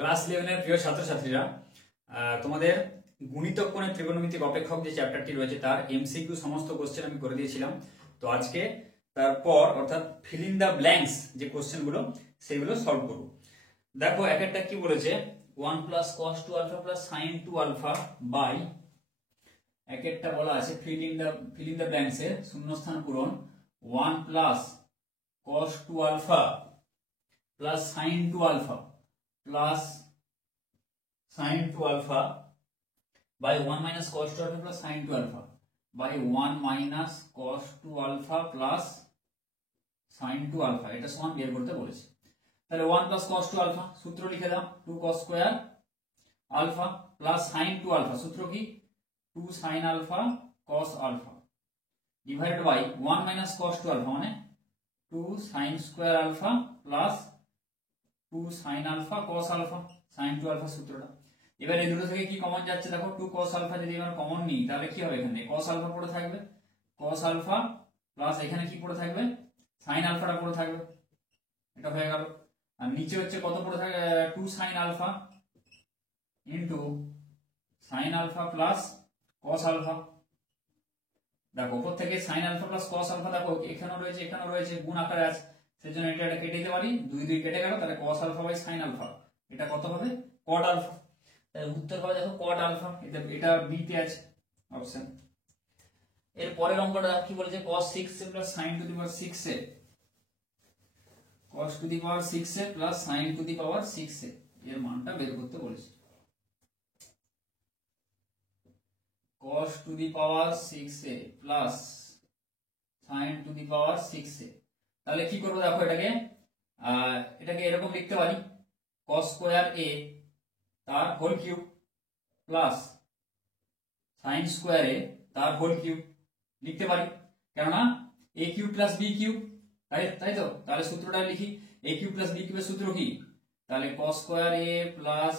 Class 11 এর প্রিয় ছাত্রছাত্রীরা, তোমাদের গুণিতক কোণের ত্রিকোণমিতিক অপেক্ষক যে চ্যাপ্টারটি রয়েছে তার এমসিকিউ সমস্ত কোশ্চেন আমি করে দিয়েছিলাম। তো আজকে তারপর অর্থাৎ ফিল ইন দ্য ব্ল্যাঙ্কস যে কোশ্চেনগুলো সেগুলো সলভ করব। দেখো এক একটা কি বলেছে, 1 plus cos 2 alpha plus sin 2 alpha by এক একটা বলা আছে ফিল ইন দ্য ব্ল্যাঙ্কস এর শূন্যস্থান পূরণ 1 plus cos 2 alpha plus sin 2 alpha plus sin 2 alpha by 1 minus cos 2 alpha plus sin 2 alpha by 1 minus cos 2 alpha plus sin 2 alpha এটা সমান বের করতে বলেছে। তাহলে 1 plus cos 2 alpha সূত্র লিখে দাও, 2 cos square alpha plus sin 2 alpha সূত্র কি 2 sin alpha cos alpha divided by 1 minus cos 2 alpha মানে 2 sin square alpha plus 2 sin alpha cos alpha sin 2 alpha সূত্রটা। এবার এই দুটো থেকে কি কমন যাচ্ছে দেখো, 2 cos alpha যদি আমরা কমন নিই তাহলে কি হবে, এখানে cos alpha পড়ে থাকবে, cos alpha প্লাস এখানে কি পড়ে থাকবে sin alpha টা পড়ে থাকবে, এটা হয়ে গেল। আর নিচে হচ্ছে কত পড়ে থাকবে 2 sin alpha into sin alpha plus cos alpha। দেখো উপর থেকে sin alpha plus cos alpha দেখো এখানেও রয়েছে গুণ আকারে আছে, সেজন্য এটা কেটে দিতে পারি, 2 2 কেটে গেল, তাহলে cos alpha by sin alpha এটা কত হবে cot alpha। তাহলে উত্তর হবে দেখো cot alpha, এটা বি তে আছে অপশন। এর পরের অঙ্কটা কি বলেছে, cos 6a plus sin two the power 6a cos two the power 6a plus sin two the power 6a এর মানটা বের করতে বলেছে। cos two the power 6a plus sin two the power 6a, তাহলে কি করব দেখো এটাকে এরকম লিখতে পারি cos স্কয়ার a তার whole cube plus sin square a তার হোল কিউব লিখতে পারি, কেননা a cube plus b cube, তাই তো। তাহলে সূত্রটা লিখি, a কিউব প্লাস b কিউবের সূত্র কি, তাহলে cos square a plus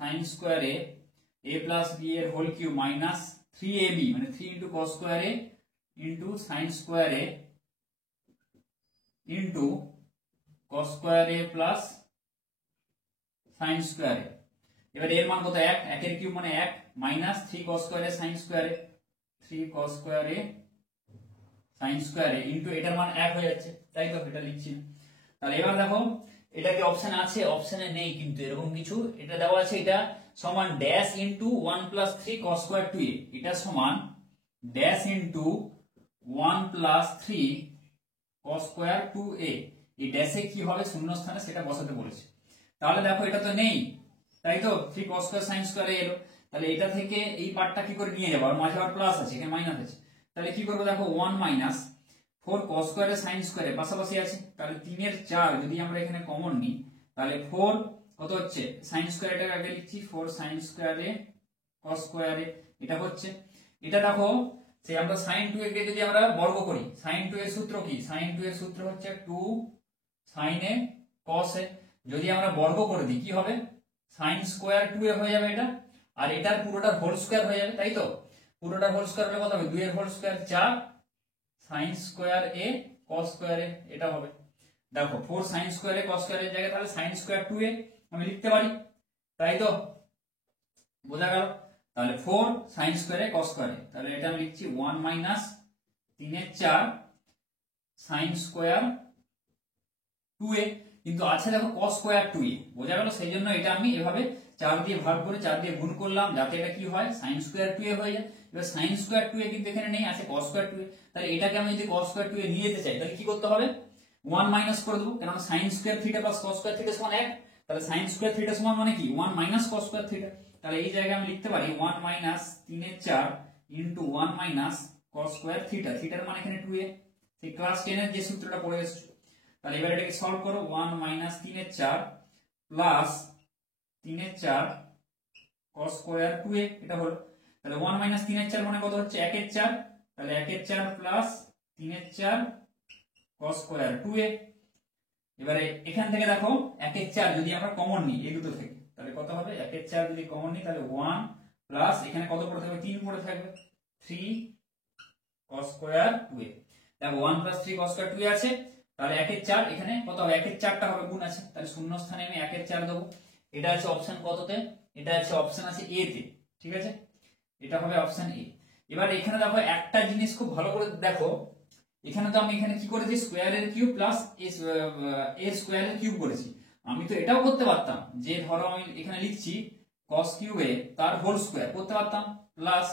sin square a plus b এর হোল কিউব মাইনাস 3ab মানে 3 into cos square a into sin square a into cos square a plus sin square a। এবার এর মান কত, 1, 1 এর কিউব মানে 1 minus 3 cos square a sin square a 3 cos square a sin square a into এটার মান 1 হয়ে যাচ্ছে, তাই তো, এটা লিখছি না। তাহলে এবার দেখো এটা কি অপশন আছে, অপশনে নেই কিন্তু এরকম কিছু, এটা দেওয়া আছে এটা সমান dash into 1 plus 3 cos square 2a, এটা সমান dash into 1 plus 3 cos square 2a। এই ড্যাশে কি হবে শূন্যস্থানে সেটা বসাতে বলেছে। তাহলে দেখো এটা তো নেই, তাই তো, 3 cos স্কয়ার sin স্কয়ার এলো, তাহলে এটা থেকে এই পার্টটা কি করে নিয়ে যাবো, আর মাঝে আবার প্লাস আছে, এখানে মাইনাস আছে, তাহলে কি করবো দেখো 1 minus 4 cos square sin square পাশাপাশি আছে, তাহলে 3 এর 4 যদি আমরা এখানে কমন নিই তাহলে 4 কত হচ্ছে sin স্কয়ার, এটাকে আগে লিখছি 4 sin স্কয়ার cos স্কয়ার এটা হচ্ছে। এটা দেখো যে আমরা sin 2 কে যদি আমরা বর্গ করি, sin 2 এর সূত্র কি, sin 2 এর সূত্র হচ্ছে 2 sin a cos a, যদি আমরা বর্গ করে দিই কি হবে sin স্কয়ার 2a হয়ে যাবে এটা, আর এটার পুরোটার হোল স্কয়ার হয়ে যাবে, তাই তো। পুরোটার হোল স্কয়ার হলে কত হবে, 2 এর whole square 4 sin square a cos square a এটা হবে। দেখো 4 sin square a cos square এর জায়গায় তাহলে sin স্কয়ার 2a আমি লিখতে পারি, তাই তো, বোঝা গেল। তাহলে 4 sin square a cos square a, তাহলে এটা আমি লিখছি 1 মাইনাস 3 এর 4 sin স্কয়ার 2a, কিন্তু আছে দেখো cos স্কয়ার 2a, বোঝা গেল। সেই জন্য এটা আমি এভাবে 4 দিয়ে ভাগ করে 4 দিয়ে গুণ করলাম যাতে এটা কি হয় sin স্কয়ার 2a হয়ে যায়। এবার sin স্কয়ার 2a কিন্তু এখানে নেই, আছে cos স্কয়ার 2a, তাহলে এটাকে আমি যদি cos স্কয়ার 2a নিয়ে যেতে চাই তাহলে কি করতে হবে 1 মাইনাস করে দেব, কারণ sin square theta plus cos square theta সমান 1, তাহলে sin স্কয়ার থিটা সমান মানে কি 1 মাইনাস cos স্কয়ার থিটা, তাহলে এই জায়গায় আমি লিখতে পারি 1 মাইনাস 3 এর 4 into 1 minus cos square theta, থিটার মান এখানে 2a, সেই ক্লাস 10 এর যে সূত্রটা পড়ে এসেছো। তাহলে এবার এটাকে সলভ করো, 1 মাইনাস 3 এর 4 প্লাস 3 এর 4 cos স্কয়ার 2a এটা হলো। তাহলে 1 মাইনাস 3 এর 4 মানে কত হচ্ছে 1 এর 4, তাহলে 1 এর 4 প্লাস 3 এর 4 cos স্কয়ার 2a। এবারে এখান থেকে দেখো 1 এর 4 যদি আমরা কমন নিই এই দুটো থেকে তাহলে কত হবে, 1 এর 4 যদি কমন নিই তাহলে 1 প্লাস এখানে কত পড়ে থাকবে 3 পড়ে থাকবে 3 cos স্কয়ার 2a। দেখো 1 প্লাস 3 cos স্কয়ার 2a আছে, তাহলে 1 এর 4 এখানে কত হবে 1 এর 4টা হবে গুণ আছে, তাহলে শূন্য স্থানে আমি 1 এর 4 দেবো, এটা আছে অপশন কততে, এটা আছে অপশন আছে এ তে, ঠিক আছে, এটা হবে অপশন এ। এবার এখানে দেখো একটা জিনিস খুব ভালো করে দেখো, এখানে তো আমি এখানে কি করেছি স্কোয়ারের কিউব প্লাস এ স্কোয়ারের কিউব করেছি। আমি তো এটাও করতে পারতাম যে ধরো আমি এখানে লিখছি cos কিউব এ তার হোল স্কোয়ার করতে পারতাম, প্লাস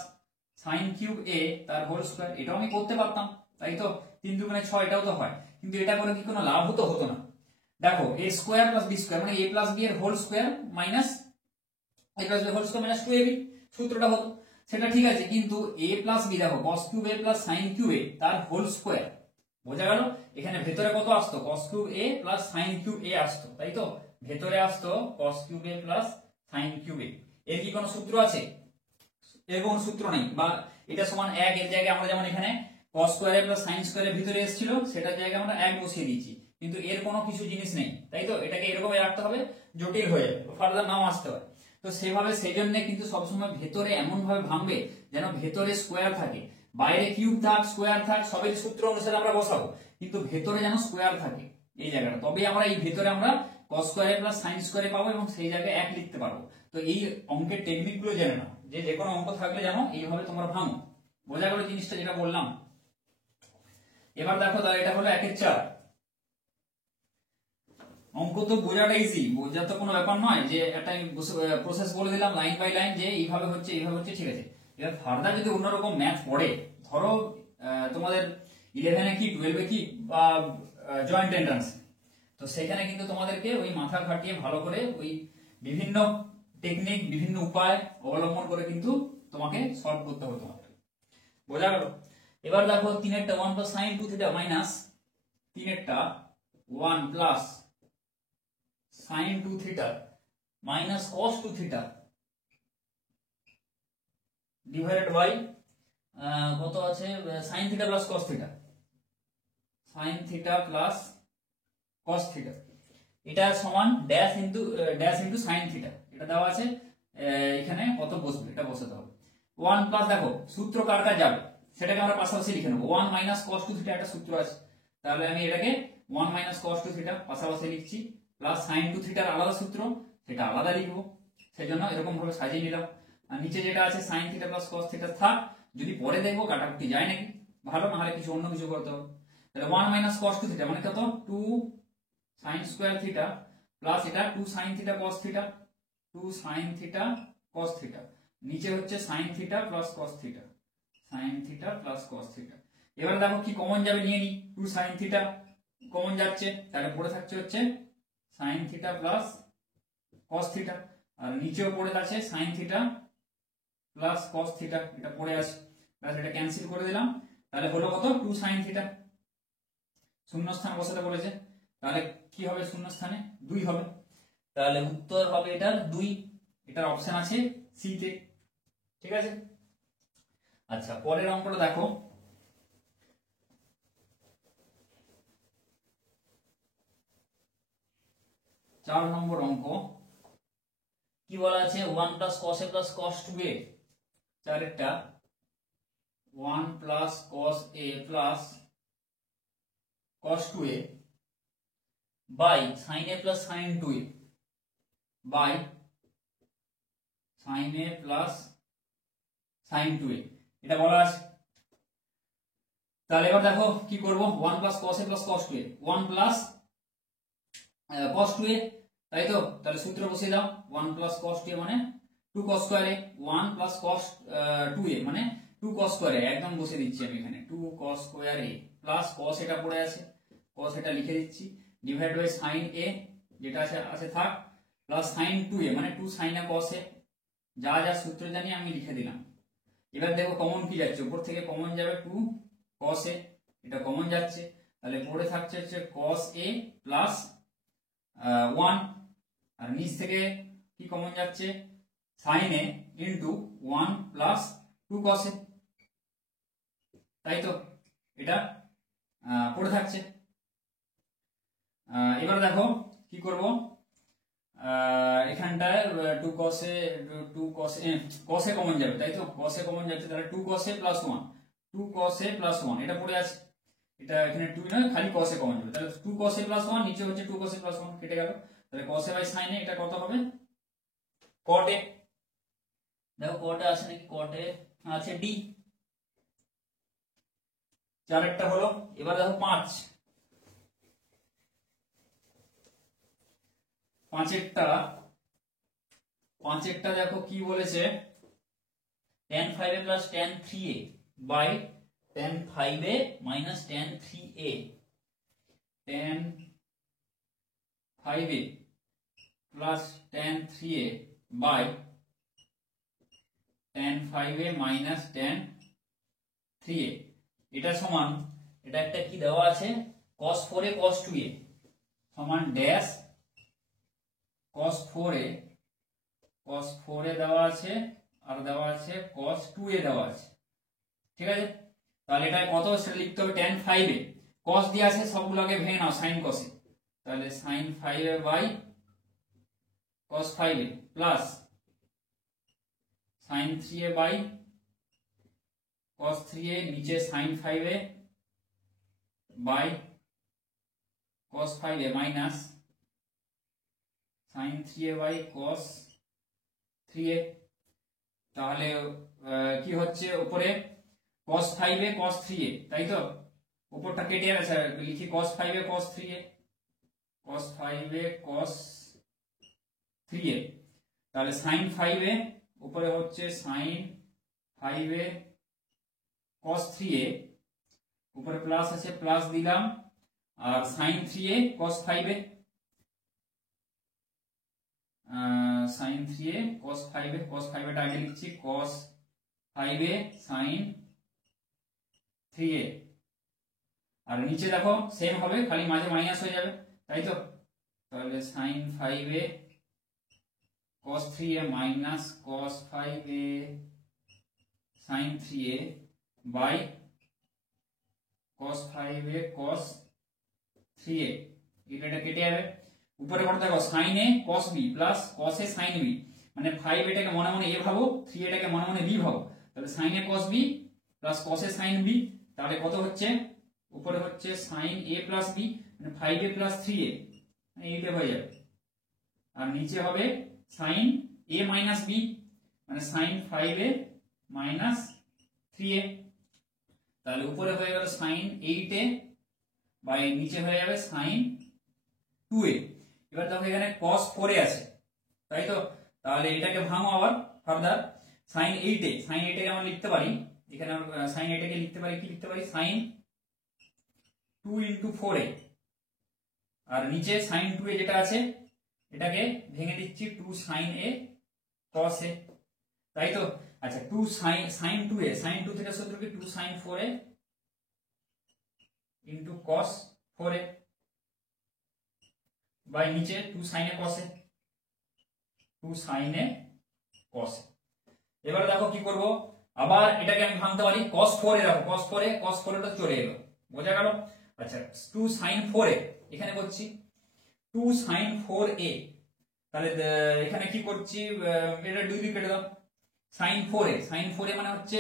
sin কিউব এ তার হোল স্কোয়ার, এটাও আমি করতে পারতাম, তাই তো 3 দুগুণে 6 এটাও তো হয়। কিন্তু এটা করে কি কোনো লাভ হতো? হতো না। দেখো a square plus b square মানে a প্লাস বি এর whole square minus a plus b whole square minus 2ab সূত্রটা হতো, সেটা ঠিক আছে। কিন্তু a প্লাস বি দেখো cos cube a plus sin cube a তার হোল স্কোয়ার, বোঝা গেল? এখানে ভেতরে কত আসতো? cos cube a plus sin cube a আসতো, তাই তো, ভেতরে আসতো cos cube a plus sin cube a। এর কি কোনো সূত্র আছে? এর কোনো সূত্র নেই, বা এটা সমান 1 এর জায়গায় আমরা যেমন এখানে cos square a plus sin square এর ভিতরে এসেছিল সেটার জায়গায় আমরা 1 বসিয়ে দিয়েছি, কিন্তু এর কোনো কিছু জিনিস নেই, তাই তো। এটাকে এরকমই রাখতে হবে, জটিল হয়ে যাবে, ফার্দার নাও আসতে পারে। তো সেভাবে সেই জন্য কিন্তু সবসময় ভেতরে এমন ভাবে ভাঙবে যেন ভেতরে স্কোয়ার থাকে, বাইরে কিউব থাক স্কোয়ার থাক সবের সূত্র অনুসারে আমরা বসাবো, কিন্তু ভেতরে যেন স্কোয়ার থাকে এই জায়গাটা, তবেই আমরা এই ভেতরে আমরা cos square a plus sin square a পাবো এবং সেই জায়গায় 1 লিখতে পারবো। তো এই অঙ্কের টেকনিক গুলো জেনে নাও, যে কোনো অঙ্ক থাকলে যেন এইভাবে তোমরা ভাঙো, বোঝা গেল জিনিসটা যেটা বললাম। এবার দেখো তাহলে এটা হলো 1 এর 4। অঙ্ক তো বোঝাটা ইজি, বোঝা তো কোনো ব্যাপার নয়, যে একটা প্রসেস বলে দিলাম লাইন বাই লাইন যে এইভাবে হচ্ছে এইভাবে হচ্ছে, ঠিক আছে। এবার ফার্দার যদি অন্যরকম ম্যাথ পড়ে, ধরো তোমাদের 11 এ কি 12 এ কি বা জয়েন্ট এন্ট্রান্স, তো সেখানে কিন্তু তোমাদেরকে ওই মাথা খাটিয়ে ভালো করে ওই বিভিন্ন টেকনিক বিভিন্ন উপায় অবলম্বন করে কিন্তু তোমাকে সলভ করতে হবে তোমাকে, বোঝা গেল? এবার দেখো 3 এরটা 1 প্লাস sin 2 থিটা মাইনাস 3 এরটা 1 plus sin 2 theta minus cos 2 theta divided by কত আছে sin theta plus cos theta, sin theta plus cos theta, এটা সমান ড্যাশ ইনটু sin থিটা, এটা দেওয়া আছে এখানে কত বসবে এটা বসাতে হবে। 1 প্লাস দেখো সূত্র কার কার যাবে সেটাকে আমরা পাশাপাশি লিখে নেব, 1 মাইনাস cos 2 থিটা একটা সূত্র আছে, তাহলে আমি এটাকে 1 মাইনাস cos 2 থিটা পাশাপাশি লিখছি, প্লাস sin 2 থিটার আলাদা সূত্র সেটা আলাদা লিখবো, সেজন্য এরকম ভাবে সাজিয়ে নিলাম। আর নিচে যেটা আছে sin theta plus cos theta থাক, যদি পরে দেখবো কাটাকুটি যায় নাকি ভালো, না হলে কিছু অন্য কিছু করতে হবে। তাহলে 1 মাইনাস cos 2 থিটা মানে কত 2 sin স্কয়ার থিটা প্লাস এটা 2 sin theta cos theta, 2 sin theta cos theta, নিচে হচ্ছে sin theta plus cos theta, sin theta plus cos theta. এবার দেখো কি কমন যাবে নিয়ে নি, 2 sin থিটা কমন যাচ্ছে, তাহলে পড়ে থাকছে হচ্ছে sin theta plus cos theta, আর নিচেও পড়ে আছে sin theta plus cos theta, এটা পড়ে আছে, ব্যাস এটা ক্যান্সেল করে দিলাম, তাহলে হলো কত 2 sin থিটা, শূন্যস্থান বসাতে বলেছে, তাহলে কি হবে শূন্যস্থানে 2 হবে, তাহলে উত্তর হবে এটার 2, এটার অপশন আছে সি তে, ঠিক আছে। আচ্ছা পরের অঙ্কটা দেখো, চার নম্বর অঙ্ক, কি বলা আছে 1 plus cos a plus cos 2a, চারেরটা 1 plus cos a plus cos 2a by sin a plus sin 2a by sin a plus sin 2a, এটা বলা আছে। তাহলে এবার দেখো কি করব, 1 plus cos a plus cos 2a, 1 plus cos 2a, তাই তো, তাহলে সূত্র বসিয়ে দাও, 1 প্লাস cos 2a মানে 2 cos square a, 1 plus cos 2a মানে 2 cos স্কয়ার a, একদম বসিয়ে দিচ্ছি আমি এখানে 2 cos square a plus cos এটা পড়ে আছে, cos এটা লিখে দিচ্ছি, ডিভাইড বাই sin a যেটা আছে আছে থাক, প্লাস sin 2a মানে 2 sin a cos a, যা যা সূত্র জানি আমি লিখে দিলাম। এবার দেখো কমন কি যাচ্ছে, উপর থেকে কমন যাবে 2 cos a, এটা কমন যাচ্ছে, তাহলে পড়ে থাকছে হচ্ছে cos a প্লাস 1, আর নিচ থেকে কি কমন যাচ্ছে sin a into 1 plus 2 cos a, তাই তো, এটা পড়ে থাকছে। এবার দেখো কি করব, এখানটায় 2 cos a cos a common যাবে, তাই তো, cos a কমন যাচ্ছে, তাহলে 2 cos a plus 1, 2 cos a plus 1 এটা পড়ে আছে, এটা এখানে 2 নয় খালি cos a কমন যাবে, তাহলে 2 cos a প্লাস 1 নিচে হচ্ছে 2 cos a প্লাস 1 কেটে গেল, তাহলে cos a by sin a এটা কত হবে cot a, দেখো cot a আছে নাকি, cot a আছে d, চারেরটা হলো। এবার দেখো পাঁচেরটা দেখো কি বলেছে, tan 5a plus tan 3a by tan 5a minus tan 3a, tan 5a plus tan 3a by tan 5a minus tan 3a, এটা সমান, এটা একটা কি দেওয়া আছে cos 4a cos 2a সমান ড্যাশ cos 4a দেওয়া আছে আর দেওয়া আছে cos 2a দেওয়া আছে, ঠিক আছে। তাহলে এটা কত সেটা লিখতে হবে, tan 5a cos দিয়ে আছে সবগুলোকে ভেঙে নাও sin cos এ, তাহলে sin 5a by cos 5a plus sin 3a by cos 3a, নিচে sin 5a by cos 5a minus sin 3a by cos 3a, তাহলে কি হচ্ছে উপরে cos 5a cos 3a, তাই তো উপরটা কেটে যাবে, লিখি cos 5a cos 3a, cos 5a cos 3a, তাহলে sin 5a উপরে হচ্ছে sin 5a cos 3a, উপরে প্লাস আছে প্লাস দিলাম, আর sin 3a cos 5a, sin 3a cos 5a, cos 5a টা আগে লিখছি cos 5a sin 3a, আর নিচে দেখো সেম হবে, খালি মাঝে মাইনাস হয়ে যাবে, তাই তো। তাহলে sin 5a cos 3a minus cos 5a sin 3a by cos 5a cos 3a, এটা কেটে যাবে, উপরে কত দেখো sin a cos b plus cos a sin b, মানে 5 এটাকে মনে মনে a ভাবো, 3 এটাকে মনে মনে b ভাবো, তাহলে sin a cos b plus cos a sin b, তাহলে কত হচ্ছে উপরে হচ্ছে sin a plus b মানে 5a plus 3a, মানে এইটা হয়ে যাবে, আর নিচে হবে sin a minus b মানে sin 5a minus 3a, তাহলে উপরে হয়ে গেল sin 8a বাই নিচে হয়ে যাবে sin 2a। এবার দেখো এখানে cos 4a আছে, তাই তো, তাহলে এটাকে ভাঙো আবার further, sin 8a, sin 8a কে আমরা লিখতে পারি, এখানে sin 8a কে লিখতে পারি, কি লিখতে পারি sin 2 into 4a, আর নিচে sin 2a যেটা আছে এটাকে ভেঙে দিচ্ছি 2 sin a cos a, তাই তো। আচ্ছা 2 sin 2a, sin 2 থেকে সূত্র কি 2 sin 4a into cos 4a by নিচে 2 sin a cos a, 2 sin a cos a। এবারে দেখো কি করব, আবার এটাকে আমি ভাঙতে পারি cos 4a, দেখো cos 4a টা চলে এলো, বোঝা গেল। আচ্ছা 2 sin 4a এখানে করছি 2 sin 4a, তাহলে এখানে কি করছি, এটা দুই দিকে কেটে দাও, sin 4a মানে হচ্ছে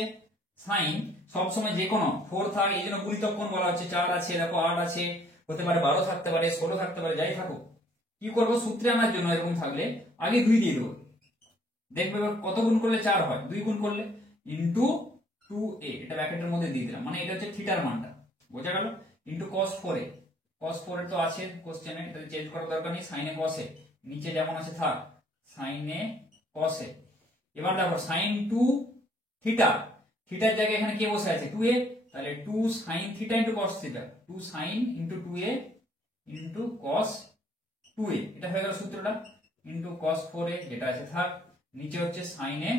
sin সব সময় যে কোনো 4 থাকে, এই জন্য গুণিতক কোণ বলা হচ্ছে, 4 আছে দেখো 8 আছে, হতে পারে 12 থাকতে পারে 16 থাকতে পারে, যাই থাকুক, কি করব সূত্রে আনার জন্য এরকম থাকলে আগে 2 দিয়ে দেবো, দেখবে কত গুণ করলে 4 হয়, 2 গুণ করলে ইনটু 2a, এটা ব্র্যাকেটের মধ্যে দিয়ে দিলাম, মানে এটা হচ্ছে থিটার মানটা, বোঝা গেল, into cos 4a, cos 4a তো আছে কোশ্চেনে, এটা চেঞ্জ করার দরকার নেই, sin a cos a নিচে যেমন আছে থাক, sin a cos a। এবার দেখো sin 2 থিটা, থিটার জায়গায় এখানে কে বসে আছে 2a, তাহলে 2 sin theta into cos theta, 2 sin into 2a into cos 2a, এটা হয়ে গেল সূত্রটা, ইনটু cos 4a যেটা আছে থাক, নিচে হচ্ছে sin a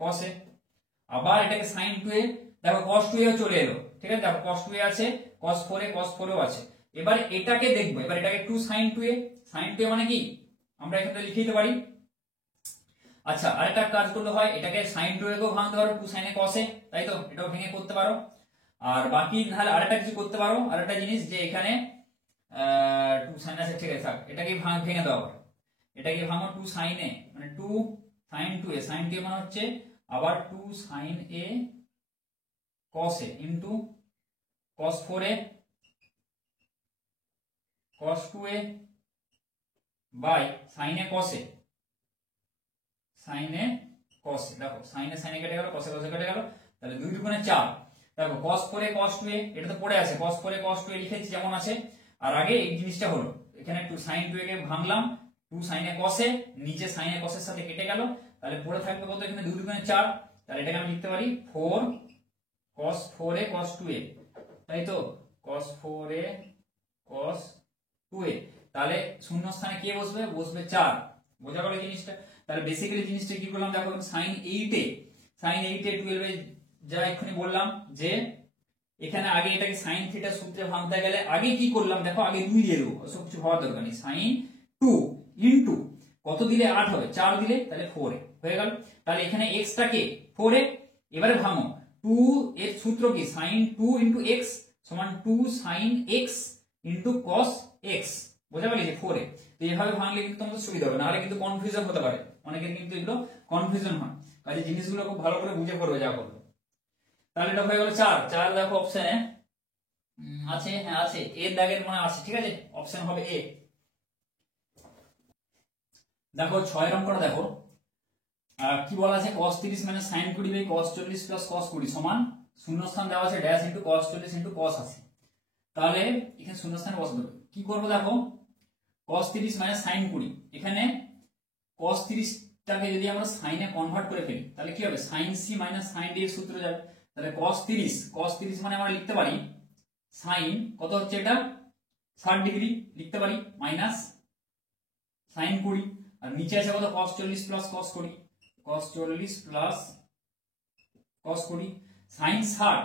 cos a, আবার এটাকে sin 2a, দেখো cos 2a চলে এলো, ঠিক আছে, দেখো cos 2a আছে, cos 4a আছে, এবার এটাকে দেখবো, এবার এটাকে 2 sin 2a, sin 2a মানে কি আমরা এখানে লিখে দিতে পারি। আচ্ছা আরেকটা কাজ করতে হয়, এটাকে sin 2a কেও ভাঙতে পারো 2 sin a cos a, তাই তো, এটাও ভেঙে করতে পারো, আর বাকি তাহলে আরেকটা কিছু করতে পারো, আরেকটা জিনিস যে এখানে 2 sin আছে, ঠিক আছে থাক, এটাকে ভেঙে দাও, এটাকে ভাঙো 2 sin a মানে 2 sin 2a, sin 2a মানে হচ্ছে আবার 2 sin a cos a into cos 4a cos 2a by sin a cos a, সাইনে কসে, দেখো সাইনে সাইনে কেটে গেল, কসে কসে কেটে গেল, তাহলে 2 দুগুণে 4। দেখো cos 4a cos 2a এটা তো পড়ে আছে, cos 4a cos 2a লিখেছি যেমন আছে। আর আগে এই জিনিসটা হলো এখানে 2 sin 2a K ভাঙলাম, 2 sin a cos a, নিচে sin a cos এর সাথে কেটে গেল, তাহলে পড়ে থাকবে কত এখানে 2 দুগুণে 4। তাহলে এটাকে আমি লিখতে পারি 4 cos 4a cos 2a, তাই তো cos 4a cos 2a। তাহলে শূন্য স্থানে কে বসবে? বসবে 4। বোঝা গেল জিনিসটা? তাহলে বেসিক্যালি জিনিসটা কি করলাম দেখো, sin 8 এ 12 এ যা এক্ষুনি বললাম যে এখানে আগে এটাকে sin থিটা সূত্রে ভাঙতে গেলে আগে কি করলাম দেখো, আগে 2 দিয়ে দেবো, ওসব কিছু হওয়ার দরকার নেই। sin 2 ইনটু কত দিলে 8 হবে, 4 দিলে তাহলে 4 এ হয়ে গেল। তাহলে এখানে x টাকে 4 এ, এবারে ভাঙো 2 এর সূত্র কি sin 2 ইনটু x সমান 2 sin x into cos x, বোঝা গেল যে 4 এ। তো এইভাবে ভাঙলে কিন্তু তোমাদের সুবিধা হবে, নাহলে কিন্তু কনফিউশন হতে পারে, অনেকের কিন্তু এগুলো কনফিউশন হয়। কাজে জিনিসগুলো খুব ভালো করে বুঝে পড়বে যা করবে। তাহলে এটা হয়ে গেল 4। 4 দেখো অপশনে আছে, হ্যাঁ আছে, এর দাগের মানে আছে, ঠিক আছে, অপশন হবে এ। দেখো 6 অঙ্কটা দেখো কি বলা আছে, cos 30 - sin 20 by cos 40 plus cos 20 সমান শূন্যস্থান দেওয়া আছে dash into cos 40 into cos 80। তাহলে এখানে শূন্যস্থানে বসাতে হবে, কি করব দেখো, cos 30 - sin 20, এখানে cos 30 টাকে যদি আমরা sin এ কনভার্ট করে ফেলি তাহলে কি হবে, sin c - sin d এর সূত্র যাবে। তাহলে cos 30 মানে আমরা লিখতে পারি sin কত হচ্ছে এটা 60 ডিগ্রি লিখতে পারি, মাইনাস sin 20, আর নিচে আছে কত cos 40 plus cos 20, cos 40 plus cos 20 sin 60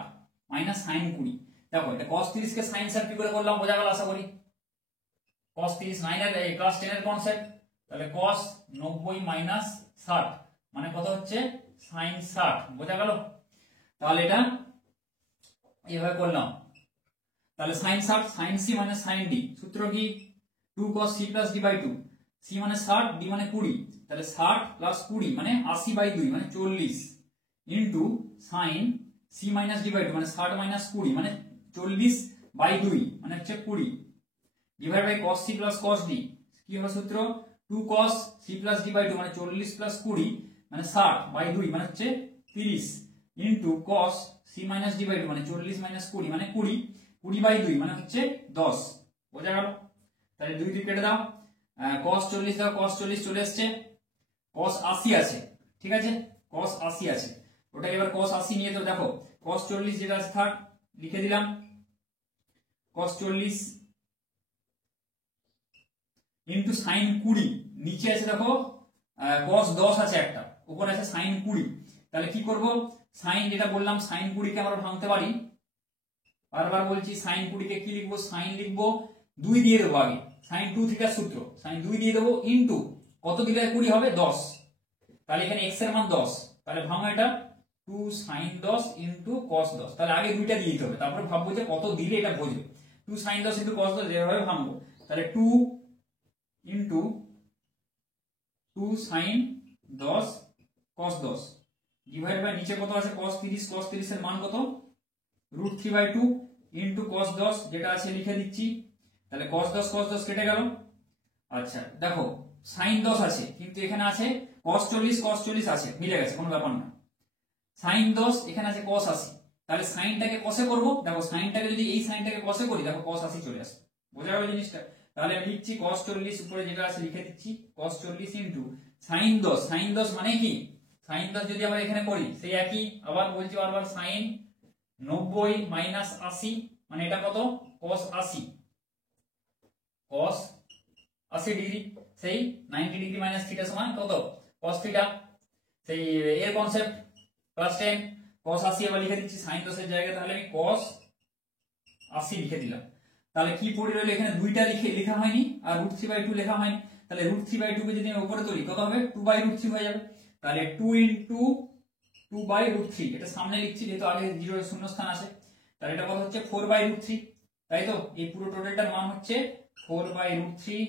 minus sin 20। দেখো এটা cos 30 কে sin 60 কি করে করলাম বোঝা গেল আশা করি। cos 30 9 এর ক্লাস 10 এর কনসেপ্ট। তাহলে cos 90 মাইনাস 60 মানে কত হচ্ছে sin 60, বোঝা গেল। তাহলে এটা এইভাবে করলাম। তাহলে sin 60 sin c minus sin d, সূত্র কি 2 cos c plus d by 2, c মানে 60 d মানে 20, তাহলে 60 প্লাস 20 মানে 80 বাই 2 মানে 40 into sin c minus d by 2 মানে 60 মাইনাস 20 মানে 40 বাই 2 মানে হচ্ছে 20 divide by cos c plus cos d, কি হবে সূত্র 2 cos c plus d by 2 মানে 40 প্লাস 20 মানে 60 বাই 2 মানে হচ্ছে 30 into cos c minus d by 2 মানে 40 মাইনাস 20 মানে 20, 20 বাই 2 মানে হচ্ছে 10, বোঝা গেল। তাহলে 2 দিয়ে কেটে দাও, cos 40 দাও, cos 40 চলে আসছে, cos 80 আছে, ঠিক আছে, cos 80 আছে, ওটাকে এবার cos 80 নিয়ে তো দেখো cos 40 যেটা আছে থাক লিখে দিলাম, cos 40 ইনটু sin 20, নিচে আছে দেখো cos 10 আছে একটা, উপরে আছে sin 20। তাহলে কি করব, sin যেটা বললাম sin 20 কে আমরা ভাঙতে পারি, বারবার বলছি sin 20 কে কি লিখবো, sin লিখবো 2 দিয়ে দেবো আগে, sin 2 থিটা সূত্র sin 2 দিয়ে দেবো ইনটু কত দিলে 20 হবে 10, তাহলে এখানে x এর মান 10, তাহলে ভাঙো এটা 2 sin 10 ইনটু cos 10, তাহলে আগে দুইটা দিয়ে দিতে হবে তারপরে ভাববো যে কত দিলে এটা বুঝবে। 2 sin 10 ইনটু cos 10 এভাবে ভাঙবো, তাহলে 2 into 2 sin 10 cos 10 divide by নিচে কত আছে cos 30, cos 30 এর মান কত √3/2 ইনটু cos 10 যেটা আছে লিখে দিচ্ছি, তাহলে cos 10 কেটে গেল। আচ্ছা দেখো sin 10 আছে কিন্তু এখানে আছে cos 40 আছে, মিলে গেছে কোনো ব্যাপার না। sin 10 এখানে আছে cos 80, তাহলে সাইনটাকে কসে করব, দেখো সাইনটাকে যদি এই সাইনটাকে কসে করি দেখো cos 80 চলে আসে, বোঝা গেল জিনিসটা। তাহলে আমি লিখছি cos 40 উপরে যেটা আছে লিখে দিচ্ছি cos 40 ইনটু sin 10, sin 10 মানে কি sin 10 যদি আমরা এখানে করি সেই একই, আবার বলছি বারবার sin 90 মাইনাস 80 মানে এটা কত cos 80, cos 80 ডিগ্রি, সেই 90 ডিগ্রি মাইনাস থিটা সমান কত cos থিটা, সেই এর কনসেপ্ট ক্লাস 10। cos 80 আবার লিখে দিচ্ছি sin 10 এর জায়গায়, তাহলে আমি cos 80 লিখে দিলাম। তাহলে কি পড়ে রইল এখানে, দুইটা লেখা হয়নি আর √3/2 লেখা হয়নি, তাহলে √3/2 কে যদি আমি উপরে তুলি কত হবে 2/√3 হয়ে যাবে, তাহলে 2 ইনটু 2/√3, এটা সামনে লিখছি যেহেতু আগে 0 এর শূন্য স্থান আছে, তাহলে এটা কত হচ্ছে 4/√3, তাই তো এই পুরো টোটালটার মান হচ্ছে 4/√3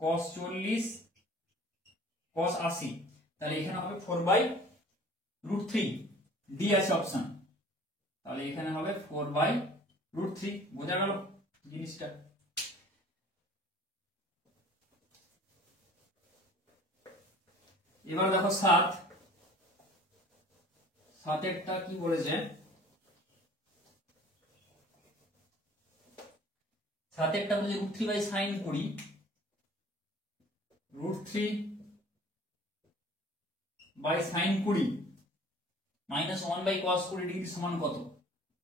cos 40 cos 80, তাহলে এখানে হবে 4/√3, ডি আছে অপশন, তাহলে এখানে হবে 4/√3, বোঝা গেল জিনিসটা। এবার দেখো 7 7এরটা কি বলেছে, 7এরটা বলেছে √3/sin 20 √3/sin 20 -1/cos 20 ডিগ্রি সমান কত?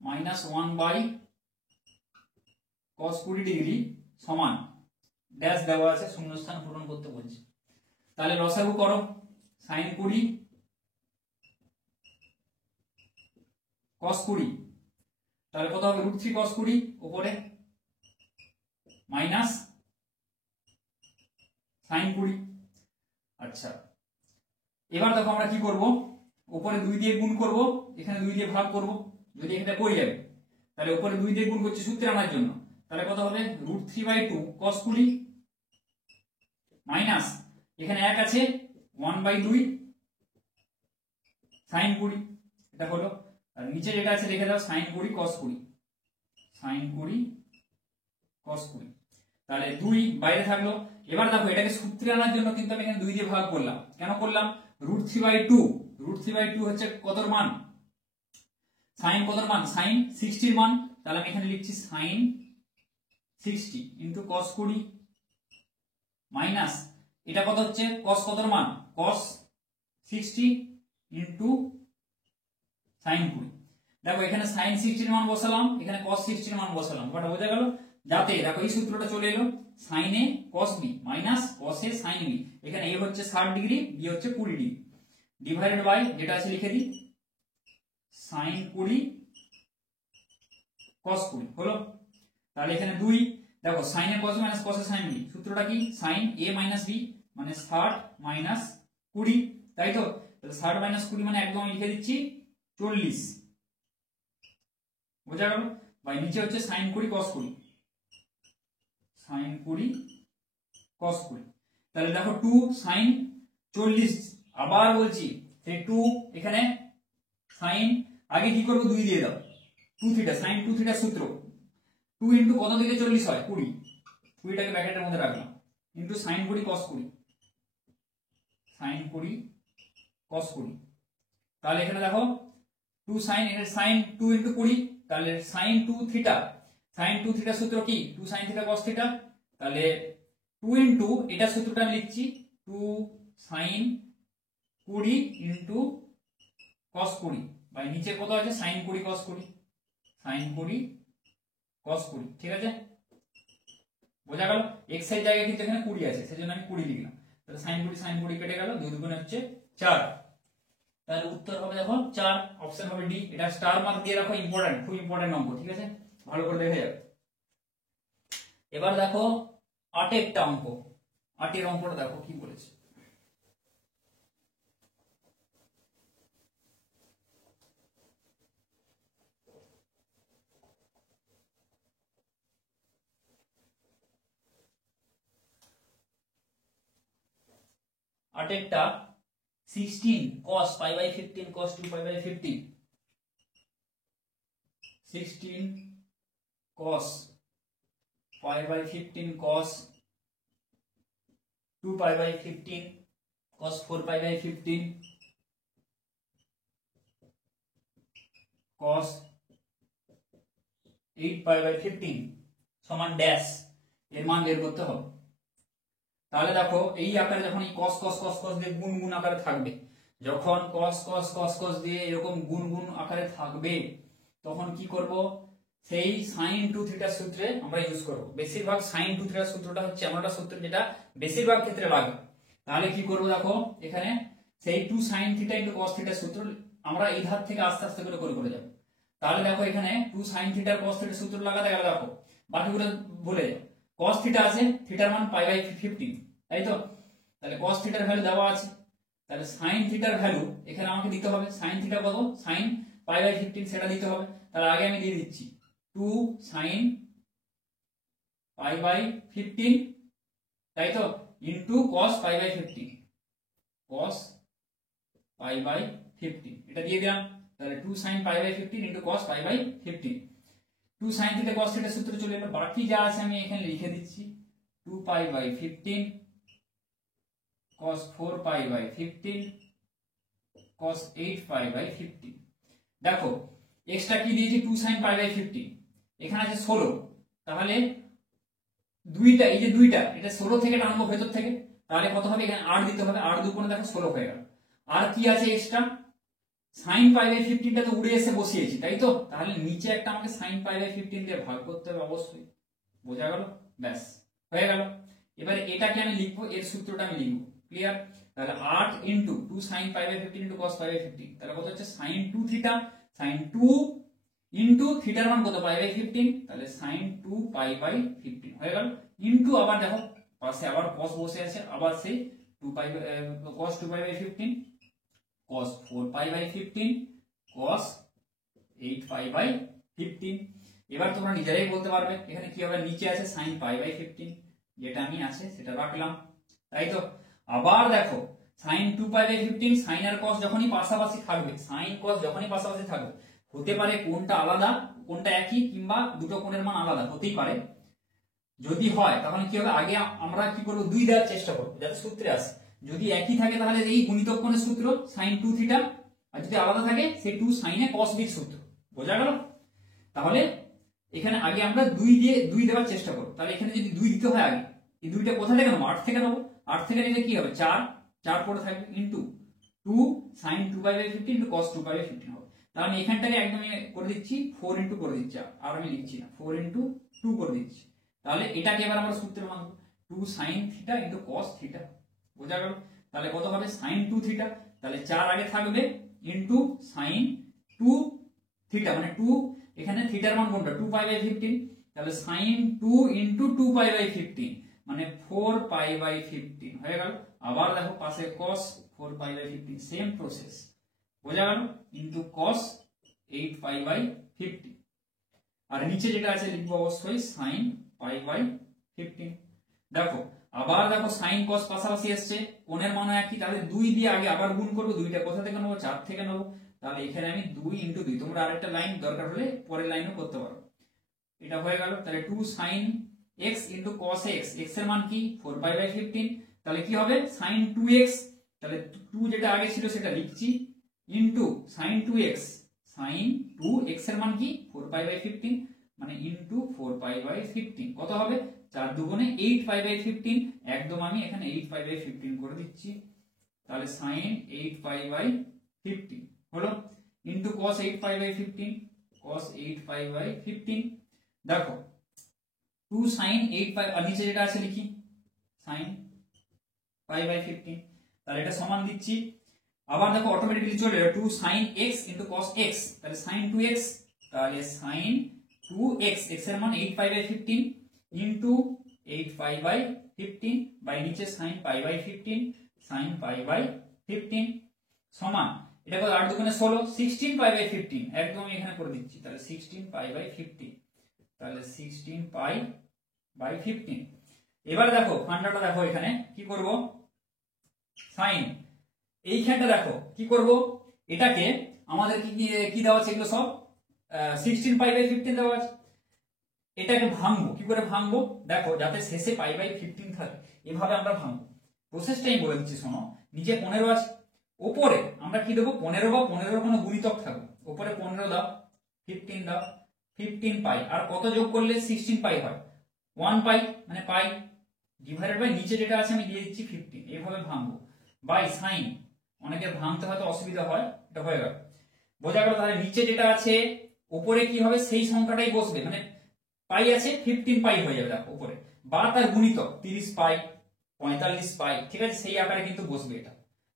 -1/cos 20 ডিগ্রি সমান ড্যাশ দেওয়া আছে, শূন্যস্থান পূরণ করতে বলছে। তাহলে লসাগু করো, sin 20 cos 20, তাহলে কত হবে? √3 cos 20 উপরে মাইনাস sin 20। আচ্ছা, এবার দেখো আমরা কি করব, উপরে 2 দিয়ে গুণ করব, এখানে 2 দিয়ে ভাগ করব, যদি এটা কই যাবে তাহলে উপরে 2 দিয়ে গুণ করছি সূত্রে আনার জন্য, তাহলে কত হবে? √3/2 cos 20 মাইনাস এখানে 1 আছে 1/2 sin 20, এটা হলো। আর নিচে যেটা আছে লিখে দাও sin 20 cos 20, sin 20 cos 20, তাহলে 2 বাইরে থাকলো। এবার দেখো এটাকে সূত্রে আনার জন্য কিন্তু আমি এখানে 2 দিয়ে ভাগ করলাম। কেন করলাম? √3/2 হচ্ছে কতর মান? sin কতর মান? sin 60 এর মান। তাহলে আমি এখানে লিখছি sin 60 ইনটু cos 20 মাইনাস এটা কত হচ্ছে? cos কতর মান? cos 60 into sin 20। দেখো এখানে sin 60 এর মান বসালাম, এখানে cos 60 এর মান বসালাম, বাট বোঝা গেল? যাতে দেখো এই সূত্রটা চলে এলো, sin a cos b minus cos a sin b, এখানে a হচ্ছে 60 ডিগ্রি, b হচ্ছে 20 ডিগ্রি, ডিভাইডেড বাই যেটা আছে লিখে দিই sin 20 cos 20 হলো। তাহলে এখানে 2, দেখো sin a cos b minus cos a sin b, সূত্রটা কি? sin a মাইনাস b মানে 60 মাইনাস 20, তাই তো? তাহলে 60 মাইনাস 20 মানে একদম লিখে দিচ্ছি 40, বোঝা গেল? বাই নিচে হচ্ছে sin 20 cos 20, sin 20 cos 20, তাহলে দেখো 2 sin 40, আবার বলছি সেই 2 এখানে sin, আগে কি করব? 2 দিয়ে দাও 2 থিটা, sin 2 থিটার সূত্র 2 ইনটু কত থেকে 40 হয়? 20, 20টাকে ব্র্যাকেটের মধ্যে রাখলাম, into sin 20 cos 20, sin 20 cos 20, তাহলে এখানে দেখো 2 sin, এর sin 2 ইনটু 20, তাহলে sin 2 থিটা, sin 2 থিটার সূত্র কি? 2 sin থিটা cos থিটা, তাহলে 2 ইনটু এটা সূত্রটা আমি লিখছি 2 sin 20 ইনটু cos 20 বাই নিচে কত আছে? sin 20 cos 20, sin 20 cos 20, ঠিক আছে? বোঝা গেল? x এর জায়গায় কিন্তু এখানে 20 আছে, সেজন্য আমি 20 লিখলাম। তাহলে sin 20 কেটে গেল, 2 দুগুণে হচ্ছে 4, তাহলে উত্তর হবে দেখো 4, অপশন হবে ডি। এটা স্টার মার্ক দিয়ে রাখো, ইম্পর্টেন্ট, খুব ইম্পর্টেন্ট অঙ্ক, ঠিক আছে? ভালো করে দেখে যাবে। এবার দেখো 8এরটা অঙ্ক, 8এর অঙ্কটা দেখো কি বলেছে। আটেরটা 16 cos π/15 cos 2π/15, 16 cos π/15 cos 2π/15 cos 4π/15 cos 8π/15 সমান ড্যাশ, এর মান বের করতে হবে। তাহলে দেখো এই আকারে যখন এই cos cos cos cos দিয়ে গুণ গুণ আকারে থাকবে, যখন cos cos cos cos দিয়ে এরকম গুণ গুণ আকারে থাকবে, তখন কি করব? সেই sin 2 থিটার সূত্রে আমরা ইউজ করব। বেশিরভাগ sin 2 থিটার সূত্রটা হচ্ছে এমন একটা সূত্র যেটা বেশিরভাগ ক্ষেত্রে লাগে। তাহলে কি করব? দেখো এখানে সেই 2 sin থিটা ইনটু cos থিটার সূত্র আমরা এই ধার থেকে আস্তে আস্তে করে করে যাব। তাহলে দেখো এখানে 2 sin থিটার cos থিটার সূত্র লাগাতে গেলে দেখো বাকিগুলো ভুলে যাও। cos থিটা আছে, থিটার মান π/15, তাই তো? তাহলে cos থিটার ভ্যালু দেওয়া আছে, তাহলে sin থিটার ভ্যালু এখানে আমাকে দিতে হবে। sin থিটা কত? sin π/15 সেটা দিতে হবে। তাহলে আগে আমি দিয়ে দিচ্ছি 2 sin π/15, তাই তো, ইনটু cos π/15, cos π/15 এটা দিয়ে দিলাম। তাহলে 2 sin π/15 into cos π/15, 2 sin theta cos থিটার সূত্র চলে এলো। বাকি যা আছে আমি এখানে লিখে দিচ্ছি 2π/15 cos 4 pi by 15 cos 8 pi by 15। দেখো এক্সট্রা কি দিয়েছি 2 sin pi by 15, এখানে আছে 16, তাহলে দুইটা এই যে দুইটা এটা 16 থেকে টানবো ভেতর থেকে, তাহলে কত হবে এখানে 8 দিতে হবে, 8 দুগুণে দেখো 16 হয়ে গেল। আর কি আছে এক্সট্রা sin pi by 15 টা তো উড়ে এসে বসিয়েছি তাই তো, তাহলে নিচে একটা আমাকে sin pi by 15 দিয়ে ভাগ করতে হবে অবশ্যই, বোঝা গেল? ব্যাস হয়ে গেল। এবারে এটাকে আমি লিখবো, এর সূত্রটা আমি লিখবো, ক্লিয়ার? তাহলে 8 into 2 sin pi by 15 into cos pi by 15, তাহলে কত হচ্ছে sin 2 থিটা, sin 2 ইনটু থিটার মান কত pi by 15, তাহলে sin 2 pi by 15 হয়ে গেল। ইনটু আবার দেখো পাশে আবার cos বসে আছে, আবার সেই 2 pi cos 2 pi by 15 cos 4 pi by 15 cos 8 pi by 15। এবার তোমরা নিজেরাই বলতে পারবে এখানে কি হবে, নিচে আছে sin pi by 15, যেটা আমি আছে সেটা রাখলাম, তাই তো? আবার দেখো sin 2 pi by 15 sin R cos যখনই পাশাপাশি থাকবে, sin cos যখনই পাশাপাশি থাকবে, হতে পারে কোনটা আলাদা কোনটা একই, কিংবা দুটো কোণের মান আলাদা হতেই পারে। যদি হয় তাহলে কি হবে, আগে আমরা কি করব 2 দেওয়ার চেষ্টা করব যাতে সূত্রে আসে। যদি একই থাকে তাহলে এই গুণিতক কোণের সূত্র sin 2 থিটা, আর যদি আলাদা থাকে সেই 2 sin এ cos b সূত্র, বোঝা গেল? তাহলে এখানে আগে আমরা 2 দেওয়ার চেষ্টা করব। তাহলে এখানে যদি 2 দিতে হয় আগে, এই 2টা কোথা থেকে নেব, 8 থেকে নেব। 8 থেকে নিলে কি হবে 4 পড়ে থাকবে into 2 sin 2 pi by 15 into cos 2 pi by 15 হবে। তাহলে আমি এখানটাকে একদম করে দিচ্ছি 4 ইনটু করে দিচ্ছি, আর আমি লিখছি না, 4 ইনটু 2 করে দিচ্ছি। তাহলে এটাকে এবার আমরা সূত্রে মানবো 2 sin theta into cos theta, বোঝা গেল? তাহলে কত হবে sin 2 থিটা, তাহলে 4 আগে থাকবে ইনটু sin 2 থিটা, মানে 2 এখানে থিটার মান কোনটা 2 pi by 15, তাহলে sin 2 ইনটু 2 pi by 15 মানে 4 pi by 15 হয়ে গেল। আবার দেখো পাশে cos 4 pi by 15 same process, বোঝা গেল? ইনটু cos 8 pi by 15, আর নিচে যেটা আছে লিখবো অবশ্যই sin pi by 15। দেখো আবার দেখো sin cos পাশাপাশি আসছে, কোণের মান একই, তাহলে 2 দিয়ে আগে আবার গুণ করব, 2টা কোথা থেকে নেব 4 থেকে নেব, তাহলে এখানে আমি 2 ইনটু 2, তোমরা আরেকটা লাইন দরকার হলে পরের লাইনও করতে পারো। এটা হয়ে গেল, তাহলে 2 sin x into cos x, x এর মান কি 4 pi by 15, তাহলে কি হবে sin 2x, তাহলে 2 যেটা আগে ছিল সেটা লিখছি into sin 2x, sin 2x এর মান কি 4 pi by 15 মানে ইনটু 4 pi by 15 কত হবে 4 দুগুণে 8 pi by 15, একদম আমি এখানে 8 pi by 15 করে দিচ্ছি, তাহলে sin 8 pi by 15 হলো into cos 8 pi by 15 cos 8 pi by 15। দেখো 2 sin 8 pi, আর নিচে যেটা আছে লিখি sin pi by 15, তাহলে এটা সমান দিচ্ছি। আবার দেখো অটোমেটিক্যালি চলে যাবে 2 sin x into cos x, তাহলে sin 2x, তাহলে sin 2x, x এর মান 8 pi by 15 into 8 pi by 15 by নিচে sin pi by 15 sin pi by 15 সমান এটা কত 8 দুগুণে 16 16 pi by 15, একদম আমি এখানে করে দিচ্ছি, তাহলে 16 pi by 15, তাহলে 16 pi by 15। এবার দেখো ফান্ডাটা দেখো এখানে কি করব, sin এইখানটা দেখো কি করব, এটাকে আমাদের কি দেওয়া আছে এগুলো সব 16 pi by 15 দেওয়া আছে, এটাকে ভাঙবো, কি করে ভাঙবো দেখো, যাতে শেষে pi by 15 থাকে এভাবে আমরা ভাঙবো। প্রসেসটাই বলে দিচ্ছি শোনো, নিচে 15 আছে, উপরে আমরা কি দেবো 15 বা 15 কোনো গুণিতক থাকবে, উপরে 15 দাও 15 দাও 15 পাই, আর কত যোগ করলে 16 পাই হয় 1 পাই, মানে পাই ডিভাইডেড বাই নিচে যেটা আছে আমি দিয়ে দিচ্ছি 15, এইভাবে ভাঙবো বাই সাইন, অনেকের ভাঙতে হয়তো অসুবিধা হয়, এটা হয়ে গেল, বোঝা গেল? তাহলে নিচে যেটা আছে উপরে কি হবে সেই সংখ্যাটাই বসবে, মানে পাই আছে 15 পাই হয়ে যাবে দেখো উপরে, বা তার গুণিতক 30 পাই 45 পাই, ঠিক আছে, সেই আকারে কিন্তু বসবে এটা,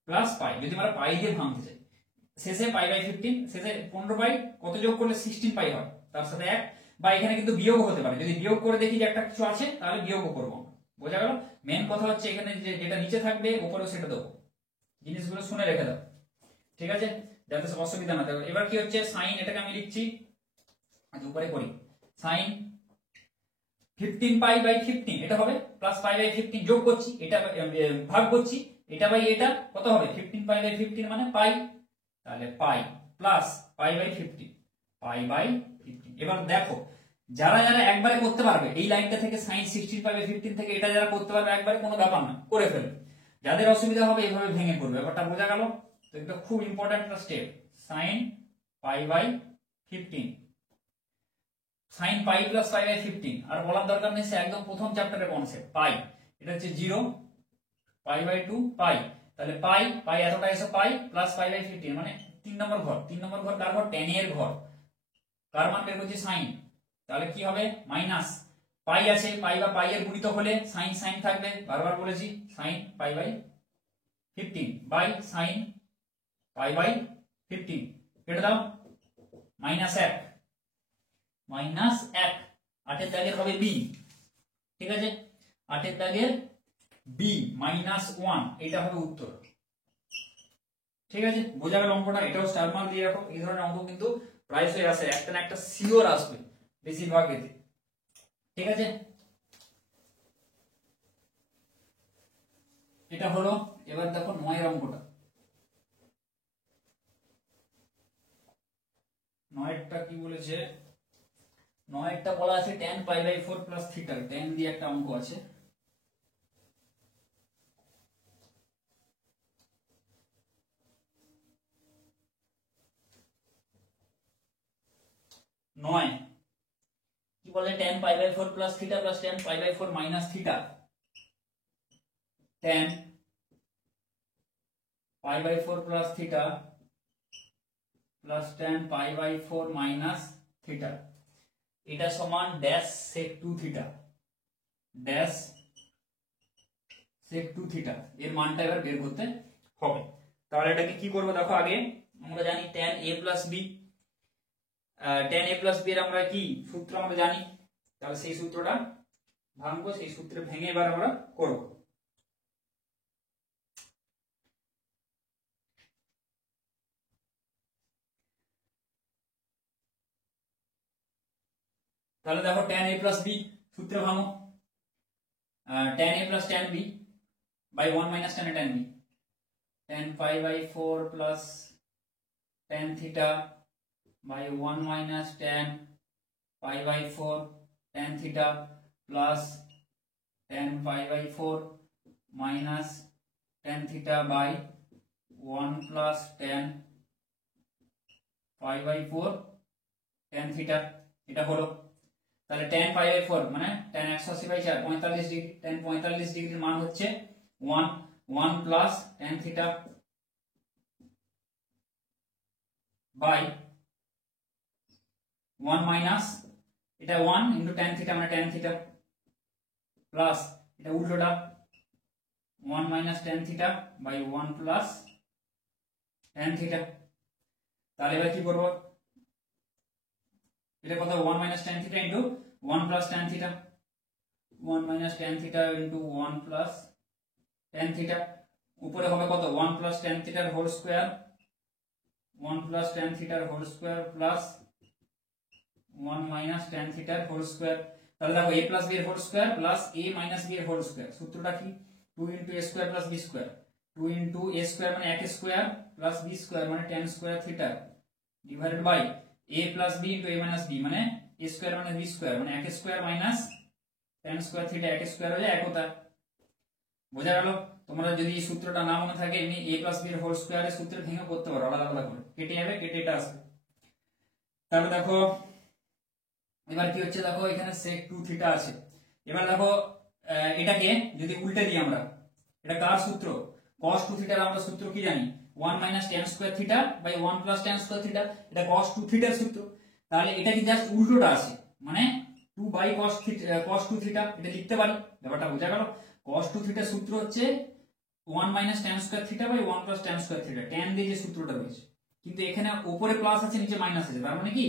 প্লাস পাই যদি আমরা পাই দিয়ে ভাঙতে চাই, শেষে পাই বাই 15, শেষে 15 পাই, কত যোগ করলে 16 পাই হয়, তার সাথে 1, বা এখানে কিন্তু বিয়োগ হতে পারে, যদি বিয়োগ করে দেখি যে একটা কিছু আছে তাহলে বিয়োগও করবো, বোঝা গেল? মেন কথা হচ্ছে এখানে যেটা নিচে থাকবে উপরেও সেটা দেবো, জিনিসগুলো শুনে রেখে দাও, ঠিক আছে, যাতে অসুবিধা না থাকে। এবার কি হচ্ছে সাইন, এটাকে আমি লিখছি, আচ্ছা উপরে করি, সাইন 15 পাই বাই 15 এটা হবে, প্লাস পাই বাই 15 যোগ করছি, এটা ভাগ করছি, এটা বাই এটা কত হবে 15 পাই বাই 15 মানে পাই, তাহলে pi plus pi by 15 pi by 15। এবার দেখো যারা যারা একবারে করতে পারবে এই লাইনটা থেকে sin 16 পাই বাই 15 থেকে এটা যারা করতে পারবে একবারে কোনো ব্যাপার না, করে ফেলবে। যাদের অসুবিধা হবে এইভাবে ভেঙে করবে, ব্যাপারটা বোঝা গেল? তো এটা খুব ইম্পর্টেন্ট একটা step, sin pi by 15, sin pi plus pi by 15, আর বলার দরকার নেই, সে একদম প্রথম চ্যাপ্টারের কনসেপ্ট। পাই এটা হচ্ছে 0, পাই বাই 2 পাই, তাহলে পাই পাই এতটা এসে পাই প্লাস পাই বাই 15, মানে 3 নম্বর ঘর। 3 নম্বর ঘর কার ঘর? tan এর ঘর। কার মান বের করছি? sin। তাহলে কি হবে? মাইনাস পাই আছে, পাই বা পাই এর গুণিতক হলে sin sin থাকবে, বারবার বলেছি, sin pi by 15 by sin pi by 15, কেটে দাও, মাইনাস 1, মাইনাস 1, 8 এর দাগের হবে b, ঠিক আছে? 8 এর দাগের b মাইনাস 1, এটা হবে উত্তর। ঠিক আছে, বোঝা গেল অঙ্কটা? এটাও স্টার মার্ক দিয়ে রাখো, এই ধরনের অঙ্ক কিন্তু প্রায়শই আসে, একটা না একটা সিওর আসবে বেশিরভাগ এতে। ঠিক আছে, এটা হলো। এবার দেখো 9 এর অঙ্কটা। 9 এরটা কি বলেছে? 9 এরটা বলা আছে tan pi by 4 plus theta, tan দিয়ে একটা অঙ্ক আছে। নয় কি বলে? tan pi by 4 plus theta plus tan pi by 4 minus theta, tan pi by 4 plus theta plus tan pi by 4 minus theta, এটা সমান dash sec 2 theta, dash sec 2 theta. এর মানটা এবার বের করতে হবে। তাহলে এটাকে কি করব দেখো, আগে আমরা জানি tan a plus b, tan a plus b এর আমরা কি সূত্র আমরা জানি, তাহলে সেই সূত্রটা ভাঙবো, সেই সূত্রে ভেঙে এবার আমরা করব। তাহলে দেখো tan a প্লাস b সূত্রে ভাঙো, tan a plus tan b by 1 minus tan a tan b, tan pi by 4 plus tan theta by 1 minus tan pi by 4 tan theta plus tan pi by 4 minus tan theta by 1 plus tan pi by 4 tan theta, এটা হলো। তাহলে tan pi by 4 মানে tan 180 by 4 45 degree, tan 45 ডিগ্রির মান হচ্ছে 1, 1 plus tan theta by 1 minus, এটা 1 into tan theta মানে tan theta plus এটা উল্টোটা 1 minus tan theta by 1 plus tan theta. তাহলে এবার কি করব? এটা কত? 1 minus tan theta into 1 plus tan theta, 1 minus tan theta into 1 plus tan theta, উপরে হবে কত? 1 প্লাস tan থিটার হোল স্কয়ার, 1 প্লাস tan থিটার whole square plus 1 minus tan থিটার হোল স্কয়ার। তাহলে দেখো a প্লাস b এর whole square plus a minus b এর হোল স্কয়ার, সূত্রটা কি? 2 into a square plus b square, 2 into a square মানে 1 square plus b square মানে tan square theta divided by a plus b into a minus b মানে a square মানে b square মানে 1 square minus tan square theta 1 square হয়ে যায় একতা। বোঝা গেল? তোমরা যদি এই সূত্রটা না মনে থাকে এমনি a প্লাস b এর হোল স্কয়ারের সূত্রে ভেঙে করতে পারো আলাদা আলাদা করে, কেটে যাবে, কেটে এটা আসবে। তাহলে দেখো এবার কি হচ্ছে, দেখো এখানে sec 2 থিটা আছে। এবার দেখো এটাকে যদি উল্টে দিই আমরা, এটা কার সূত্র? cos 2 থিটার আমরা সূত্র কি জানি? 1 minus tan square theta by 1 plus tan square theta, এটা cos 2 থিটার সূত্র। তাহলে এটা কি জাস্ট উল্টোটা আছে, মানে 2 বাই cos 2 থিটা, এটা লিখতে পারি। ব্যাপারটা বোঝা গেল? cos 2 থিটার সূত্র হচ্ছে 1 minus tan square theta by 1 plus tan square theta, tan দিয়ে যে সূত্রটা রয়েছে, কিন্তু এখানে উপরে প্লাস আছে নিচে মাইনাস আছে, তার মানে কি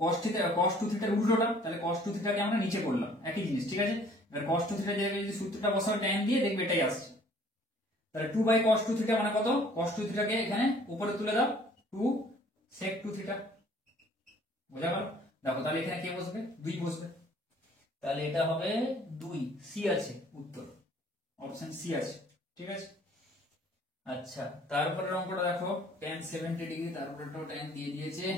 cos থিটা cos 2 থিটার উল্টোটা, তাহলে cos 2 থিটাকে আমরা নিচে করলাম, একই জিনিস। ঠিক আছে, এবার cos 2 থিটার জায়গায় যদি সূত্রটা বসাও tan দিয়ে, দেখবে এটাই আসছে। তাহলে 2 বাই cos 2 থিটা মানে কত? cos 2 থিটাকে এখানে উপরে তুলে দাও, 2 sec 2 থিটা। বোঝা গেল? দেখো তাহলে এখানে কে বসবে? 2 বসবে, তাহলে এটা হবে 2, সি আছে উত্তর, অপশন সি আছে। ঠিক আছে, আচ্ছা তারপরের অঙ্কটা দেখো tan 70 ডিগ্রি, তারপরেটাও tan দিয়ে দিয়েছে।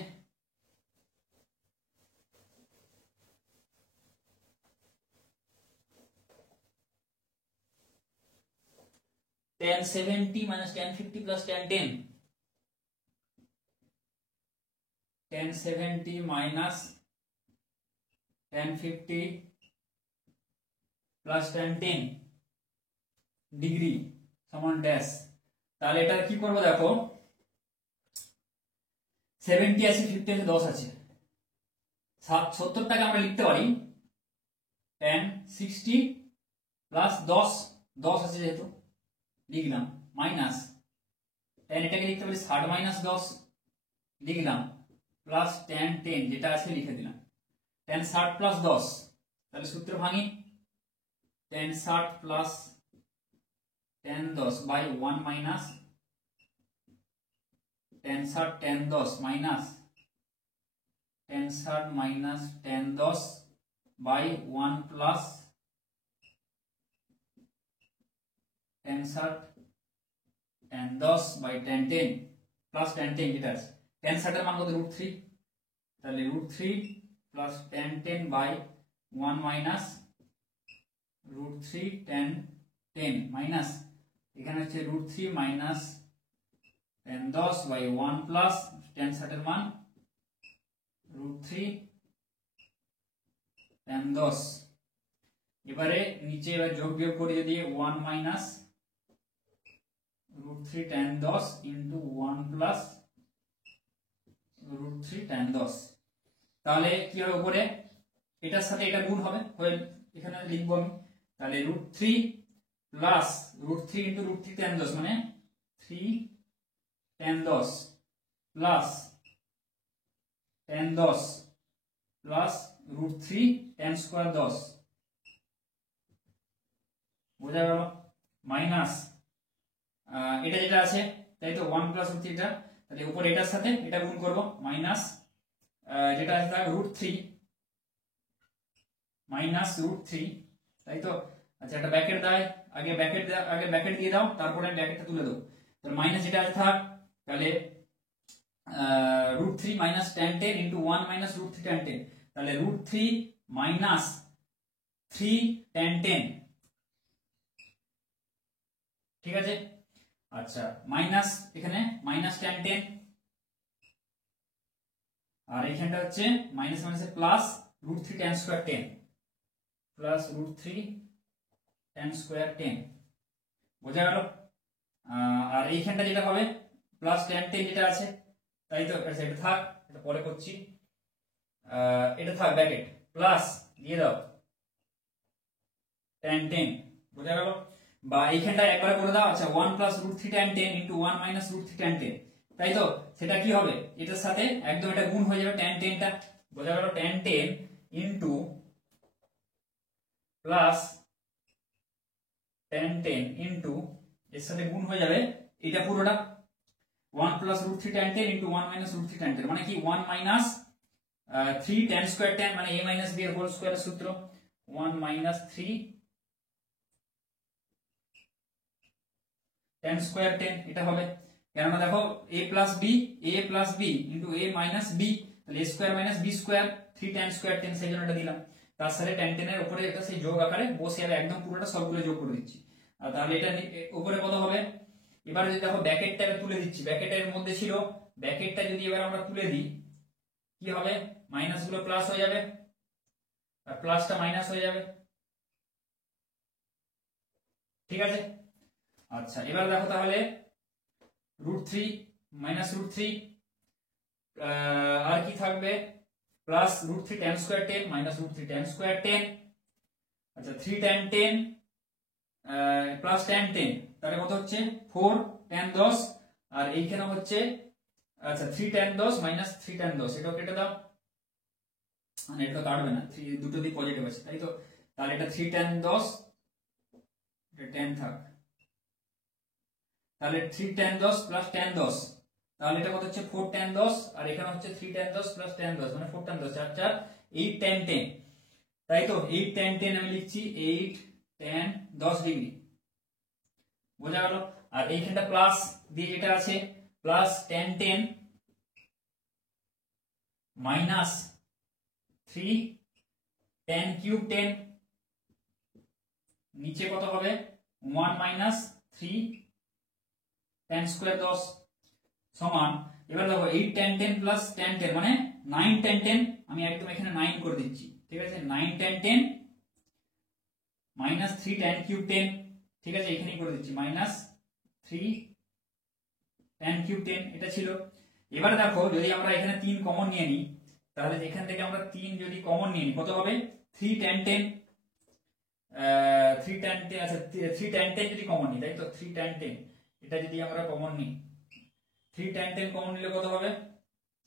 tan 70 minus tan 50 plus tan 10, tan 70 minus tan 50 plus tan 10 degree সমান ড্যাশ। তাহলে এটা কি করব দেখো, 70 আছে, 50 আছে, 10 আছে, 70টাকে আমরা লিখতে পারি tan 60 প্লাস 10, 10 আছে যেহেতু লিখলাম, মাইনাস tan এটাকে লিখতে পারি 60 মাইনাস 10 লিখলাম, প্লাস tan 10 যেটা আছে লিখে দিলাম, tan 60 প্লাস 10, তাহলে সূত্র ভাঙি, tan 60 plus tan 10 by 1 minus tan 60 tan 10 minus tan 60 minus tan 10 by 1 plus tan 60 tan 10 by tan 10 plus tan 10 যেটা আছে, tan 60 এর মান কত √3, তাহলে √3 plus tan 10 by 1 minus √3 tan 10 minus এখানে হচ্ছে √3 minus tan 10 by 1 plus tan 60 এর মান √3 tan 10। এবারে নিচে এবার যোগ বিয়োগ করে যদি 1 minus √3 tan 10 into 1 plus √3 tan 10, তাহলে কি হবে উপরে এটার সাথে এটা গুণ হবে, এখানে লিখবো আমি, তাহলে √3 প্লাস √3 ইনটু √3 tan 10 মানে 3 tan 10 plus tan 10 plus √3 tan square 10, বোঝা গেল, মাইনাস এটা যেটা আছে তাই তো 1 প্লাস √3 এটা, তাহলে উপরে এটার সাথে এটা গুণ করব, মাইনাস যেটা আছে তার √3 মাইনাস √3, তাই তো। আচ্ছা একটা ব্র্যাকেট দেয়, আগে ব্র্যাকেট দিয়ে দাও, তারপরে ব্র্যাকেটটা তুলে দাও, তাহলে মাইনাস যেটা আছে থাক, তাহলে √3 minus tan 10 into 1 minus √3 tan 10, তাহলে √3 মাইনাস 3 tan 10, ঠিক আছে। আচ্ছা মাইনাস এখানে মাইনাস tan 10, আর এইখানটা হচ্ছে মাইনাস মাইনাসে plus √3 tan square 10 plus √3 tan square 10, বোঝা গেল। আর এইখানটা যেটা হবে প্লাস tan 10 যেটা আছে তাই তো, এটা থাক, এটা পরে করছি, এটা থাক ব্র্যাকেট, প্লাস দিয়ে দাও tan 10, বোঝা গেল। বা এইখানটা একবারে করে দাও, আচ্ছা 1 plus √3 tan 10 into 1 minus √3 tan 10, তাই তো, সেটা কি হবে এটার সাথে একদম এটা গুণ হয়ে যাবে tan 10টা, বোঝা গেল, tan 10 into plus tan 10 into এর সাথে গুণ হয়ে যাবে এটা পুরোটা 1 plus √3 tan 10 into 1 minus √3 tan 10 মানে কি 1 মাইনাস 3 tan স্কয়ার 10 মানে a মাইনাস b এর হোল স্কয়ারের সূত্র, 1 মাইনাস 3 tan স্কয়ার 10 এটা হবে, কেননা দেখো a plus b into a minus b, তাহলে a square minus b square 3 tan square 10, সেই জন্য এটা দিলাম, তার সাথে tan 10 এর উপরে এটা সেই যোগ আকারে বসে যাবে, একদম পুরোটা সবগুলো যোগ করে দিচ্ছি, আর তাহলে এটা উপরে কত হবে, এবার যদি দেখো ব্র্যাকেটটাকে তুলে দিচ্ছি, ব্র্যাকেটের মধ্যে ছিল, ব্র্যাকেটটা যদি এবার আমরা তুলে দিই কি হবে, মাইনাস গুলো প্লাস হয়ে যাবে আর প্লাসটা মাইনাস হয়ে যাবে, ঠিক আছে। আচ্ছা এবার দেখো তাহলে √3 মাইনাস √3 আর কি থাকবে, plus √3 tan square 10 minus √3 tan square 10, আচ্ছা 3 tan 10 প্লাস tan 10, তাহলে কত হচ্ছে 4 tan 10, আর এইখানে হচ্ছে আচ্ছা 3 tan 10 মাইনাস 3 tan 10, এটাও কেটে দাও, মানে এটা তো কাটবে না, 3 দুটো দিক পজিটিভ আছে তাই তো, তাহলে এটা 3 tan 10, এটা 10 থাক, তাহলে 3 tan 10 প্লাস tan 10, তাহলে এটা কত হচ্ছে 4 tan 10, আর এখানে হচ্ছে 3 tan 10 প্লাস tan 10 মানে 4 tan 10, 4 4 8 tan 10, তাই তো 8 tan 10 আমি লিখছি 8 tan 10 ডিগ্রি, বোঝা গেল। আর এইখানটা প্লাস দিয়ে যেটা আছে plus tan 10 minus 3 tan cube 10, নিচে কত হবে 1 মাইনাস 3 tan স্কয়ার 10 সমান, এবার দেখো 8 tan 10 প্লাস tan 10 মানে 9 tan 10, আমি একদম এখানে 9 করে দিচ্ছি, ঠিক আছে, 9 tan 10 মাইনাস 3 tan কিউব 10, ঠিক আছে, এখানেই করে দিচ্ছি মাইনাস 3 tan কিউব 10 এটা ছিল। এবার দেখো যদি আমরা এখানে 3 কমন নিয়ে নিই, তাহলে এখান থেকে আমরা 3 যদি কমন নিয়ে নিই কত হবে, 3 tan 10 3 tan 10, আচ্ছা 3 tan 10 যদি কমন নিই, তাই তো 3 tan 10 এটা যদি আমরা কমন নিই, 3 tan 10 কমন নিলে কত হবে,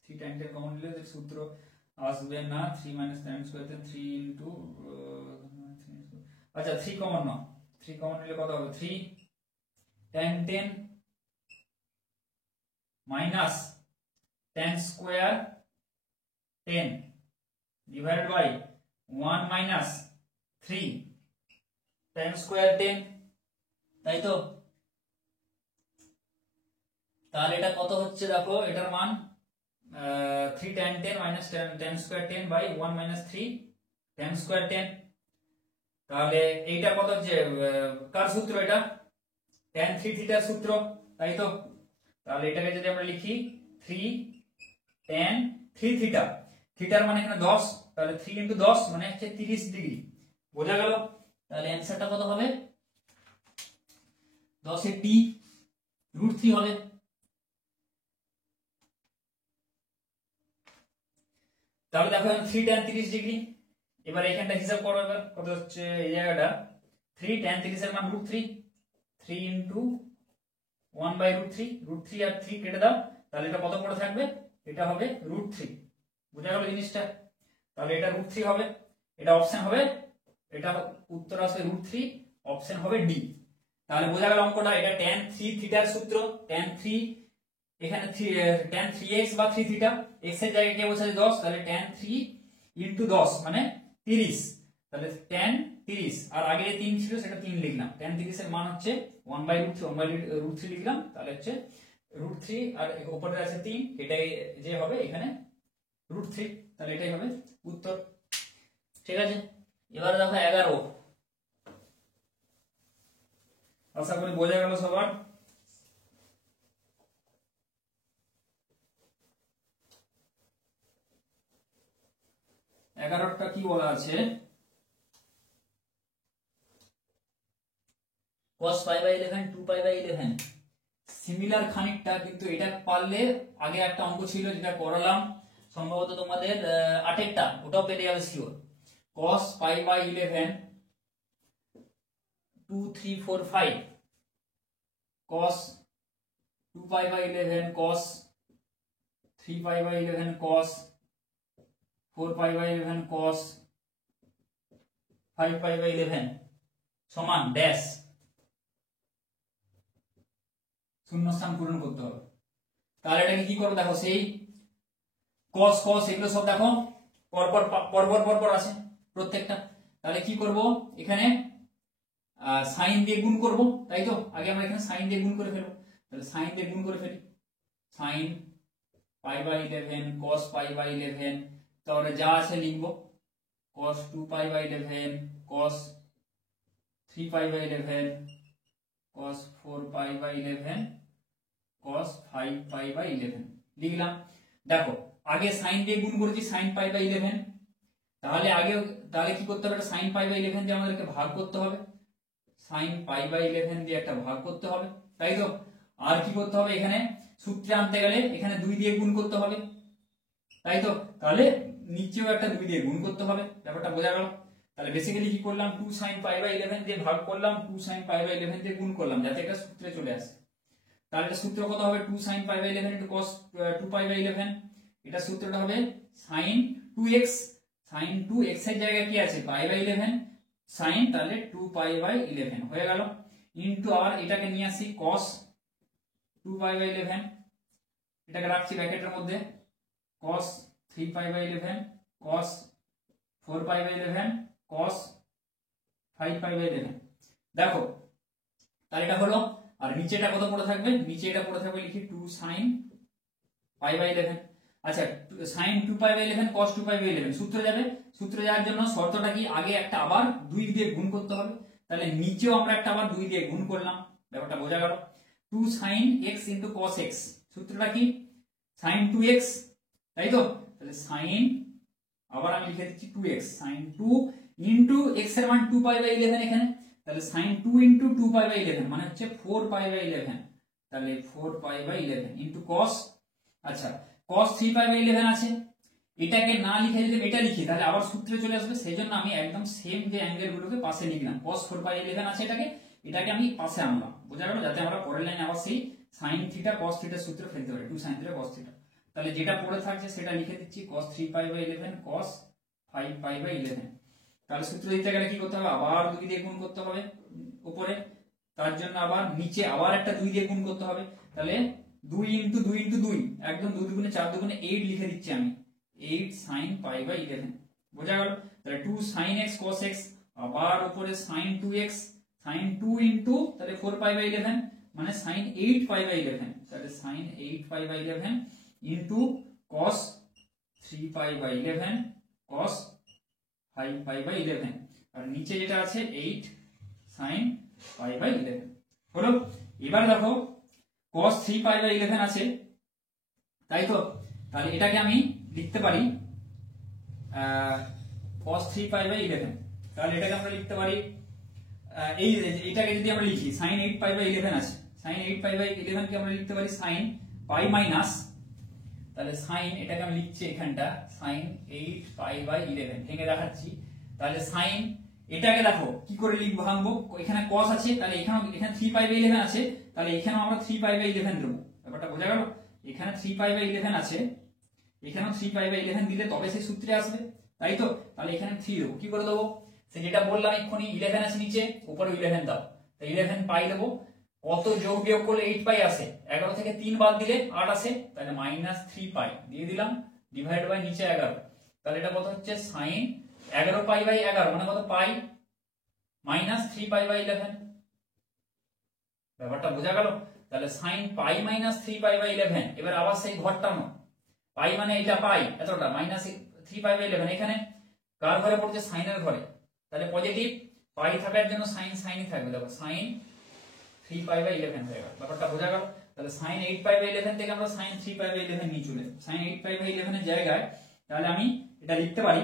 3 tan 10 কমন নিলে সূত্র আসবে না, 3 মাইনাস tan স্কয়ার 3 ইনটু, আচ্ছা 3 কমন নাও, 3 কমন নিলে কত হবে, 3 tan 10 minus tan square 10 divided by 1 minus 3 tan square 10, তাই তো, তাহলে এটা কত হচ্ছে দেখো, এটার মান 3 tan 10 minus tan square 10 by 1 minus 3 tan square 10, তাহলে এইটা কত হচ্ছে, কার সূত্র এটা, tan 3 থিটার সূত্র, তাই তো, তাহলে এটাকে যদি আমরা লিখি 3 tan 3 থিটা, থিটার মানে এখানে 10, তাহলে 3 ইনটু 10 মানে হচ্ছে 30 ডিগ্রি, বোঝা গেল, তাহলে অ্যানসারটা কত হবে, 10 এর t √3 হবে। তাহলে দেখো 3 tan 30 ডিগ্রি, এবার এখানটা হিসাব করো, এবার কত হচ্ছে এই জায়গাটা, 3 tan 30 এর মান √3, 3 ইনটু 1 বাই √3, √3 আর 3 কেটে দাও, তাহলে এটা কত পড়ে থাকবে, এটা হবে √3, বোঝা গেল জিনিসটা, তাহলে এটা √3 হবে, এটা অপশন হবে, এটা উত্তর আসবে √3, অপশন হবে ডি। তাহলে বোঝা গেল অঙ্কটা, এটা tan 3 থিটার সূত্র, tan 3 এখানে tan 3x বা 3 থিটা, x এর জায়গায় কে বসাচ্ছি 10, তাহলে tan 3 ইনটু 10 মানে 30, তাহলে tan 30 আর আগে যে 3 ছিল সেটা 3 লিখলাম, tan 30 এর মান হচ্ছে 1 বাই √3, 1 বাই √3 লিখলাম, তাহলে হচ্ছে √3 আর উপরে আছে 3, এটাই যে হবে এখানে √3, তাহলে এটাই হবে উত্তর, ঠিক আছে। এবার দেখো 11, আশা করি বোঝা গেল সবার। এগারোটা কি বলা আছে, cos pi by 11 2 pi by 11, similar খানিকটা, কিন্তু এটা পারলে আগে একটা অঙ্ক ছিল যেটা করালাম সম্ভবত তোমাদের 8টা, ওটাও পেরে যাবে sure, cos pi by 11 2 3 4 5, cos 2 pi by 11 cos 3 pi by 11 cos 4 pi by 11 cos 5 pi by 11 সমান ড্যাশ, শূন্যস্থান পূরণ করতে হবে। তাহলে এটাকে কি করো দেখো, সেই cos cos এগুলো সব দেখো পরপর পরপর পরপর আছে প্রত্যেকটা, তাহলে কি করব এখানে সাইন দিয়ে গুণ করব, তাই তো, আগে আমরা এখানে সাইন দিয়ে গুণ করে ফেলবো, তাহলে সাইন দিয়ে গুণ করে ফেলি, sine pi by 11 cos pi by 11, তাহলে যা আছে লিখবো cos 2 pi by 11 cos 3 pi by 11 cos 4 pi by 11 cos 5 pi by 11 লিখলাম। দেখো আগে সাইন দিয়ে গুণ করেছি sin পাই বাই 11, তাহলে কি করতে হবে, sin পাই বাই 11 দিয়ে আমাদেরকে ভাগ করতে হবে, sin পাই বাই 11 দিয়ে একটা ভাগ করতে হবে, তাই তো, আর কি করতে হবে, এখানে সূত্রে আনতে গেলে এখানে 2 দিয়ে গুণ করতে হবে, তাই তো, তাহলে নিচেও একটা 2 দিয়ে গুণ করতে হবে, ব্যাপারটা বোঝা গেল। তাহলে বেসিক্যালি কি করলাম, 2 sin পাই বাই 11 দিয়ে ভাগ করলাম, 2 sin পাই বাই 11 দিয়ে গুণ করলাম, যাতে এটা সূত্রে চলে আসে। তাহলে এটা সূত্র কত হবে, 2 sin pi by 11 cos 2 pi by 11, এটা সূত্রটা হবে sin 2x, sin 2x এর জায়গায় কি আছে পাই বাই 11 sin, তাহলে 2 পাই বাই 11 হয়ে গেল, ইনটু আর এটাকে নিয়ে আসি cos 2 পাই বাই 11, এটাকে রাখছি ব্র্যাকেটের মধ্যে, cos 3 pi by 11 cos 4 pi by 11 cos 5 pi by 11, দেখো তাহলে এটা হলো, আর নিচেটা কত পড়ে থাকবে, নিচে এটা পড়ে থাকবে, লিখি 2 sin পাই বাই 11, আচ্ছা sin 2 pi by 11 cos 2 pi by 11 সূত্রে যাবে, সূত্রে যাওয়ার জন্য শর্তটা কি, আগে একটা আবার 2 দিয়ে গুণ করতে হবে, তাহলে নিচেও আমরা একটা আবার 2 দিয়ে গুণ করলাম, ব্যাপারটা বোঝা গেল। 2 sin x into cos x, সূত্রটা কি sin 2x, তাই তো? তাহলে sin, আবার আমি লিখে দিচ্ছি 2x, sin 2 into x এর মান 2 পাই বাই 11 এখানে, তাহলে sin 2 into 2 পাই বাই 11 মানে হচ্ছে 4 পাই বাই 11, তাহলে 4 পাই বাই 11 into cos, আচ্ছা cos 3 পাই বাই 11 আছে, এটাকে না লিখে যদি এটা লিখি তাহলে আবার সূত্রে চলে আসবে, সেইজন্য আমি একদম সেম যে অ্যাঙ্গেল গুলোকে পাশে লিখলাম, cos 4 পাই 11 আছে, এটাকে আমি পাশে আনলাম, বোঝা গেল? যাতে আমরা পরের লাইনে আবার সেই sin থিটা cos থিটা সূত্র ফেলতে পারি, 2 sin থিটা cos থিটা। তাহলে যেটা পড়ে থাকছে সেটা লিখে দিচ্ছি, cos 3 pi by 11 cos 5 pi by 11। তাহলে সূত্র দিতে গেলে কি করতে হবে, আবার 2 দিয়ে গুণ করতে হবে উপরে, তার জন্য আবার নিচে আবার একটা 2 দিয়ে গুণ করতে হবে, তাহলে 2 into 2 into 2, একদম 2 দুগুণে 4 দুগুণে 8 লিখে দিচ্ছি আমি, 8 sin পাই বাই 11, বোঝা গেল? তাহলে 2 sin x cos x, আবার উপরে sin 2x, sin 2 into তাহলে 4 পাই বাই 11 মানে sin 8 পাই বাই 11, তাহলে sin 8 pi by 11 into cos 3 pi by 11 cos 5 pi by 11, আর নিচে যেটা আছে 8 sin পাই বাই 11 হলো। এবার দেখো cos 3 পাই বাই 11 আছে, তাই তো? তাহলে এটাকে আমি লিখতে পারি cos 3 পাই বাই 11, তাহলে এটাকে আমরা লিখতে পারি এই এটাকে যদি আমরা লিখি sin 8 পাই বাই 11 আছে, sin 8 পাই বাই 11 কে আমরা লিখতে পারি sin পাই মাইনাস, তাহলে sin এটাকে আমি লিখছি এখানটা sin 8 পাই বাই 11 ভেঙে দেখাচ্ছি, তাহলে sin এটাকে দেখো কি করে লিখবো, ভাঙবো, এখানে cos আছে, তাহলে এখানে 3 পাই বাই 11 আছে, তাহলে এখানেও আমরা 3 পাই বাই 11 দেবো, ব্যাপারটা বোঝা গেল? এখানে 3 পাই বাই 11 আছে, এখানেও 3 পাই বাই 11 দিলে তবে সেই সূত্রে আসবে, তাই তো? তাহলে এখানে 3 দেবো, কি করে দেবো, সে যেটা বললাম এক্ষুনি 11 আছে নিচে, উপরে 11 দাও, তো 11 পাই দেবো, কত যোগ বিয়োগ করলে 8 পাই আসে, 11 থেকে 3 বাদ দিলে 8 আসে, তাহলে -3 পাই দিয়ে দিলাম, ডিভাইড বাই নিচে 11, তাহলে এটা কত হচ্ছে sin 11 পাই বাই 11 মানে কত পাই, -3 পাই বাই 11, ব্যাপারটা বোঝা গেল? তাহলে sin পাই -3 পাই বাই 11, এবার আবার সেই ঘরটানো, পাই মানে এটা পাই এতটা, -3 পাই বাই 11 এখানে কার ঘরে পড়ছে, sin এর ঘরে, তাহলে পজিটিভ পাই থাকার জন্য sin সাইনই থাকবে, দেখো sin 3 পাই বাই 11 হয়ে গেল, ব্যাপারটা বোঝা গেল? তাহলে sin 8 পাই বাই 11 থেকে আমরা sin 3 পাই বাই 11 নিয়ে চলে sin 8 পাই বাই 11 এর জায়গায়, তাহলে আমি এটা লিখতে পারি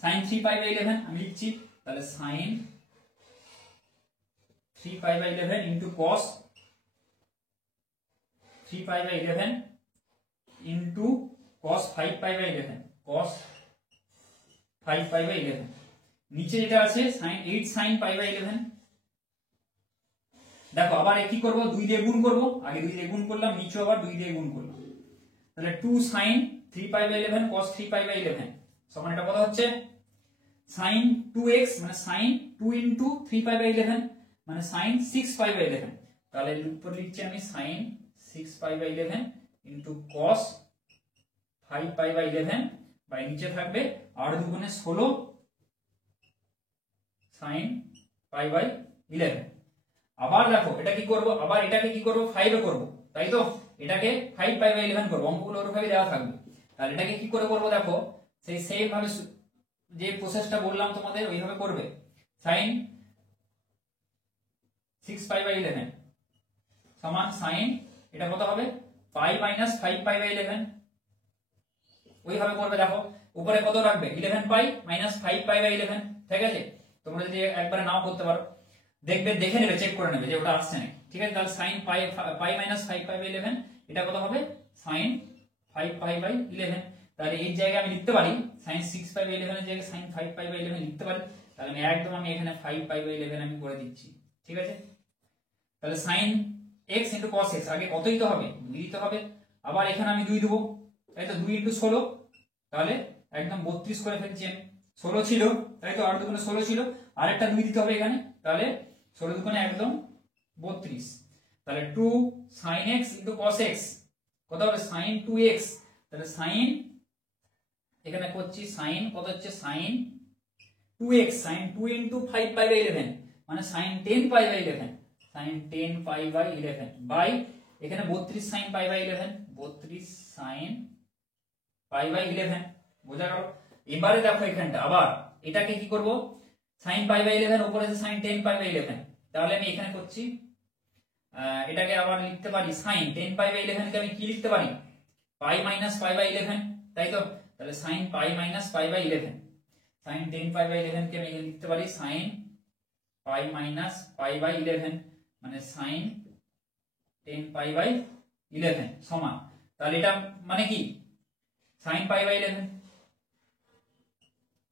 sin 3 পাই বাই 11 আমি লিখছি, তাহলে sin 3 pi by 11 into cos 3 pi by 11 into cos 5 pi by 11 cos 5 pi by 11, নিচে যেটা আছে sin 8 sin পাই বাই 11, দেখো আবার কি করব, 2 দিয়ে গুণ করব, আগে 2 দিয়ে গুণ করলাম, নিচে আবার 2 দিয়ে গুণ করলাম, তাহলে 2 sin 3 pi by 11 cos 3 pi by 11 সমান এটা কত হচ্ছে sin 2x মানে sin 2 into 3 পাই বাই 11 মানে sin 6 পাই বাই 11, তাহলে উপর লিখছি আমি sin 6 pi by 11 into cos 5 pi by 11 by নিচে থাকবে 8 দুগুণে 16 sin পাই বাই 11। আবার দেখো এটা কি করব, আবার এটাকে কি করব 5 এ করব, তাই তো? এটাকে 5 পাই বাই 11 করব, অঙ্কগুলো ওরভাবে দেওয়া থাকবে, তাহলে এটাকে কি করে করব দেখো, সেই সেম ভাবে যে প্রসেসটা বললাম তোমাদের ওইভাবে করবে, sin 6 পাই বাই 11 সমান sin এটা কত হবে পাই মাইনাস 5 পাই বাই 11, ওইভাবে করবে, দেখো উপরে কত রাখবে 11 পাই মাইনাস 5 পাই বাই 11, ঠিক আছে? তোমরা যদি একবারে নাও করতে পারো, দেখবে দেখে নেবে, চেক করে নেবে যে ওটা আসছে নাকি, ঠিক আছে? তাহলে sin pi minus 5 pi by 11 এটা কত হবে sin 5 পাই বাই 11, তাহলে এই জায়গায় আমি লিখতে পারি sin 6 পাই বাই 11 এর জায়গায় sin 5 পাই বাই 11 লিখতে পারি, তাহলে আমি এখানে 5 পাই বাই 11 আমি করে দিচ্ছি, ঠিক আছে? তাহলে sin x into cos x আগে কতই তো হবে 2 দিতে হবে, আবার এখানে আমি 2 দেব, তাই তো 2 into 16, তাহলে একদম 32 করে ফেলছি আমি, 16 ছিল তাই তো, 8 দুগুণে 16 ছিল, আরেকটা 2 দিতে হবে এখানে, তাহলে 16 দুগুণে একদম 32, তাহলে 2 sin x into cos x কত হবে sin 2x, তাহলে sin এখানে করছি sin কত হচ্ছে sin 2x sin 2 into 5 pi by 11 মানে sin 10 pi by 11 sin 10 pi by 11 by এখানে 32 sin pi by 11 32 sin pi by 11, বোঝা গেল? এবারে দেখো এখানটা আবার এটাকে কি করব sin পাই বাই 11 উপরে আছে sin 10 পাই বাই 11, তাহলে আমি এখানে করছি এটাকে আবার লিখতে পারি sin 10 পাই বাই 11 কে আমি কি লিখতে পারি পাই মাইনাস পাই বাই 11, তাই তো? তাহলে sin pi minus pi by 11, sin 10 pi by 11 কে আমি লিখতে পারি sin pi minus pi by 11, মানে sin 10 পাই বাই 11 সমান, তাহলে এটা মানে কি sin পাই বাই 11,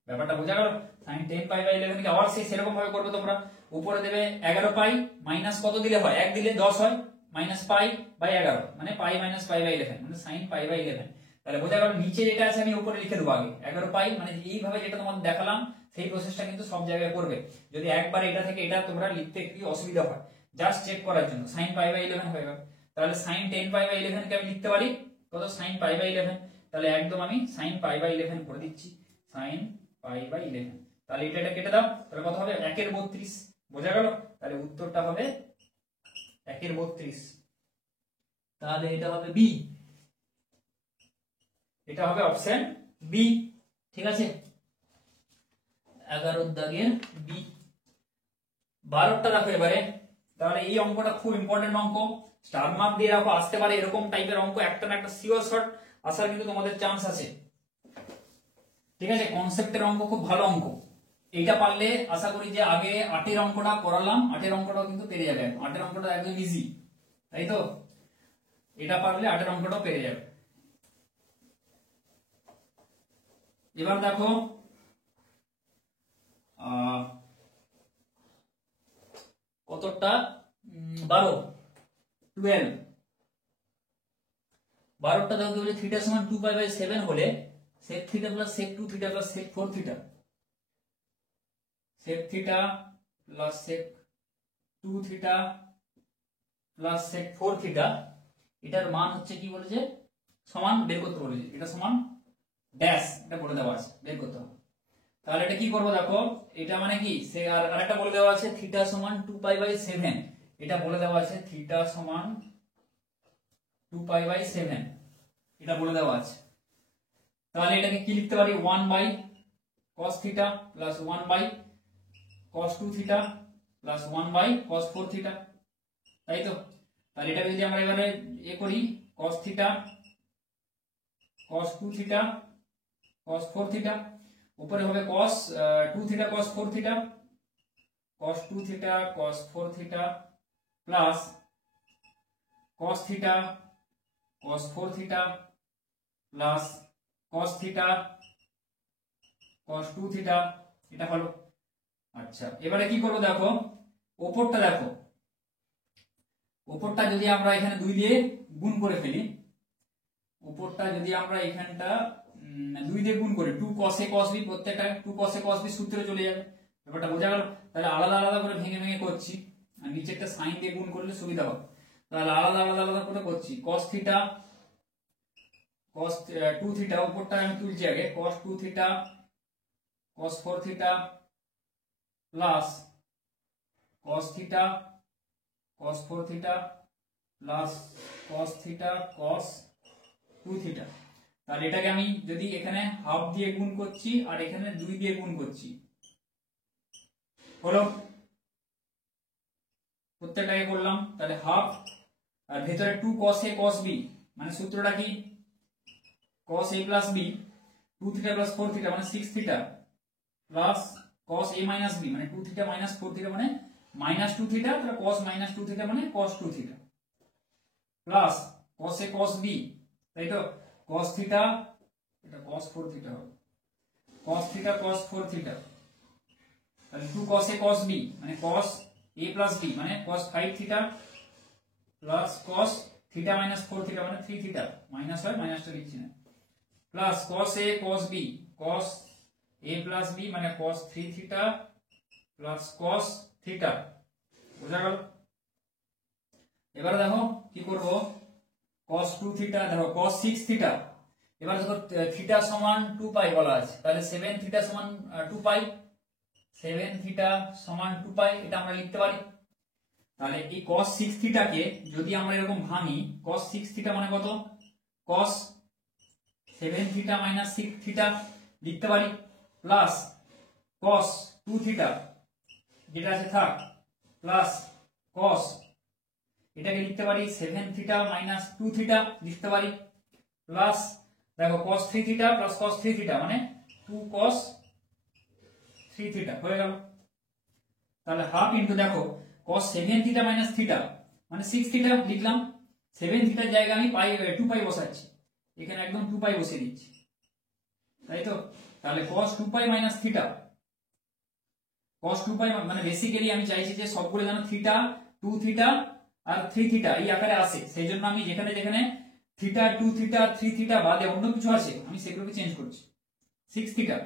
ব্যাপারটা বোঝা গেল? sin 10 পাই বাই 11 কে আবার সেরকম ভাবে করবে তোমরা, উপরে দেবে 11 পাই মাইনাস কত দিলে হয় 1 দিলে 10 হয়, মাইনাস পাই বাই 11 মানে পাই মাইনাস পাই বাই 11 মানে sin পাই বাই 11, তাহলে বোঝা গেল? নিচে যেটা আছে আমি উপরে লিখে দেবো আগে 11 পাই, মানে এইভাবে যেটা তোমাদের দেখালাম সেই প্রসেসটা কিন্তু সব জায়গায় করবে। যদি একবার এটা থেকে এটা তোমরা লিখতে একটু অসুবিধা হয়, জাস্ট চেক করার জন্য sin পাই বাই 11 হয়ে গেল। তাহলে sin 10 পাই বাই 11 কে আমি লিখতে পারি কত sin পাই বাই 11, তাহলে একদম আমি sin পাই বাই 11 করে দিচ্ছি sin পাই বাই 11, তাহলে এটা কেটে দাও, তাহলে কত হবে 1 এর 32, বোঝা গেল? তাহলে উত্তরটা হবে 1 এর 32, তাহলে এটা হবে বি, এটা হবে অপশন বি, ঠিক আছে? 11 দাগের বি। 12টা রাখো এবারে, তাহলে এই অঙ্কটা খুব ইম্পর্টেন্ট অঙ্ক, স্টার মার্ক দিয়ে রাখো, আসতে পারে এরকম টাইপের অঙ্ক, একটা না একটা সিওর শর্ট আসার কিন্তু তোমাদের চান্স আছে, ঠিক আছে? কনসেপ্টের অঙ্ক খুব ভালো অঙ্ক, এইটা পারলে আশা করি যে আগে 8 অঙ্কটা করালাম, 8 অঙ্কটাও কিন্তু পেরে যাবে, 8 অঙ্কটা একদম ইজি, তাই তো? এটা পারলে 8 অঙ্কটাও পেরে যাবে। এবার দেখো কতটা 12 12টা দেখো থিটা সমান 2 পাই বাই 7 হলে sec theta plus sec 2 theta plus sec 4 theta, sec theta plus sec 2 theta plus sec 4 theta, এটার মান হচ্ছে কি বলেছে সমান বের করতে বলেছে, এটা সমান ড্যাশ, এটা বলে দেওয়া আছে বের করতে হবে। তাহলে এটা কি করব দেখো, এটা মানে কি সে আরেকটা বলে দেওয়া আছে থিটা সমান 2 পাই বাই 7, এটা বলে দেওয়া আছে থিটা সমান 2 পাই বাই 7, এটা বলে দেওয়া আছে। তাহলে এটাকে কি লিখতে পারি 1 by cos theta plus 1 by cos 2 theta plus 1 by cos 4 theta, তাই তো? তাহলে এটাকে যদি আমরা এবারে করি cos theta cos 2 theta cos 4 theta, উপরে হবে cos 2 theta cos 4 theta, cos 2 theta cos 4 theta plus cos theta cos 4 theta plus cos theta cos 2 theta, এটা হলো। আচ্ছা এবারে কি করব দেখো, উপরটা দেখো, উপরটা যদি আমরা এখানে 2 দিয়ে গুণ করে ফেলি, উপরটা যদি আমরা এখানটা 2 দিয়ে গুণ করি 2 cos a cos b, প্রত্যেকটা 2 cos a cos b সূত্রে চলে যাবে, ব্যাপারটা বোঝা গেল? তাহলে আলাদা আলাদা করে ভেঙে ভেঙে করছি, আর নিচেরটা sin দিয়ে গুণ করলে সুবিধা হবে, তাহলে আলাদা আলাদা আলাদা করে করছি cos থিটা cos 2 থিটা, উপরটা আমি তুলছি আগে cos 2 theta cos 4 theta plus cos theta cos 4 theta plus cos theta cos 2 theta, তাহলে এটাকে আমি যদি এখানে হাফ দিয়ে গুণ করছি আর এখানে 2 দিয়ে গুণ করছি, হলো? প্রত্যেকটাকে করলাম, তাহলে হাফ আর ভেতরে 2 cos a cos b, মানে সূত্রটা কি cos a plus b 2 theta plus 4 theta মানে 6 theta plus cos a minus b মানে 2 থিটা minus 4 থিটা মানে minus 2 থিটা, তাহলে cos minus 2 থিটা মানে cos 2 theta plus cos a cos b, তাই তো? cos থিটা, এটা cos 4 থিটা হবে, cos theta cos 4 theta, তাহলে 2 cos a cos b মানে cos a plus b মানে cos 5 theta plus cos theta minus 4 theta মানে 3 theta, minus হয় মাইনাসটা লিখছি না, plus cos a cos b cos a plus b মানে cos 3 theta plus cos theta, বুঝা গেল? এবারে দেখো কি করব, cos 2 থিটা দেখো cos 6 থিটা, এবার দেখো থিটা সমান 2 পাই বলা আছে, তাহলে 7 থিটা সমান 2 পাই, 7 থিটা সমান 2 পাই, এটা আমরা লিখতে পারি। তাহলে এই cos 6 থিটাকে যদি আমরা এরকম ভাঙি, cos 6 থিটা মানে কত cos 7 থিটা মাইনাস 6 থিটা লিখতে পারি, প্লাস cos 2 থিটা যেটা আছে থাক প্লাস cos এটাকে লিখতে পারি 7 থিটা মাইনাস 2 থিটা লিখতে পারি, প্লাস দেখো cos 3 theta plus cos 3 theta মানে 2 cos 3 থিটা হয়ে গেল। তাহলে হাফ ইনটু দেখো cos 7 থিটা মাইনাস থিটা মানে 6 থিটা লিখলাম, 7 থিটার জায়গায় আমি পাই 2 পাই বসাচ্ছি, এখানে একদম 2 পাই বসিয়ে দিচ্ছি, তাই তো। তাহলে cos 2 পাই মাইনাস থিটা, cos 2 পাই মানে বেসিক্যালি আমি চাইছি যে সবগুলো যেন থিটা 2 থিটা আর 3 থিটা এই আকারে আসে, সেই জন্য আমি যেখানে যেখানে থিটা 2 থিটা 3 থিটা বাদে অন্য কিছু আছে আমি সেগুলোকে চেঞ্জ করছি। 6 থিটা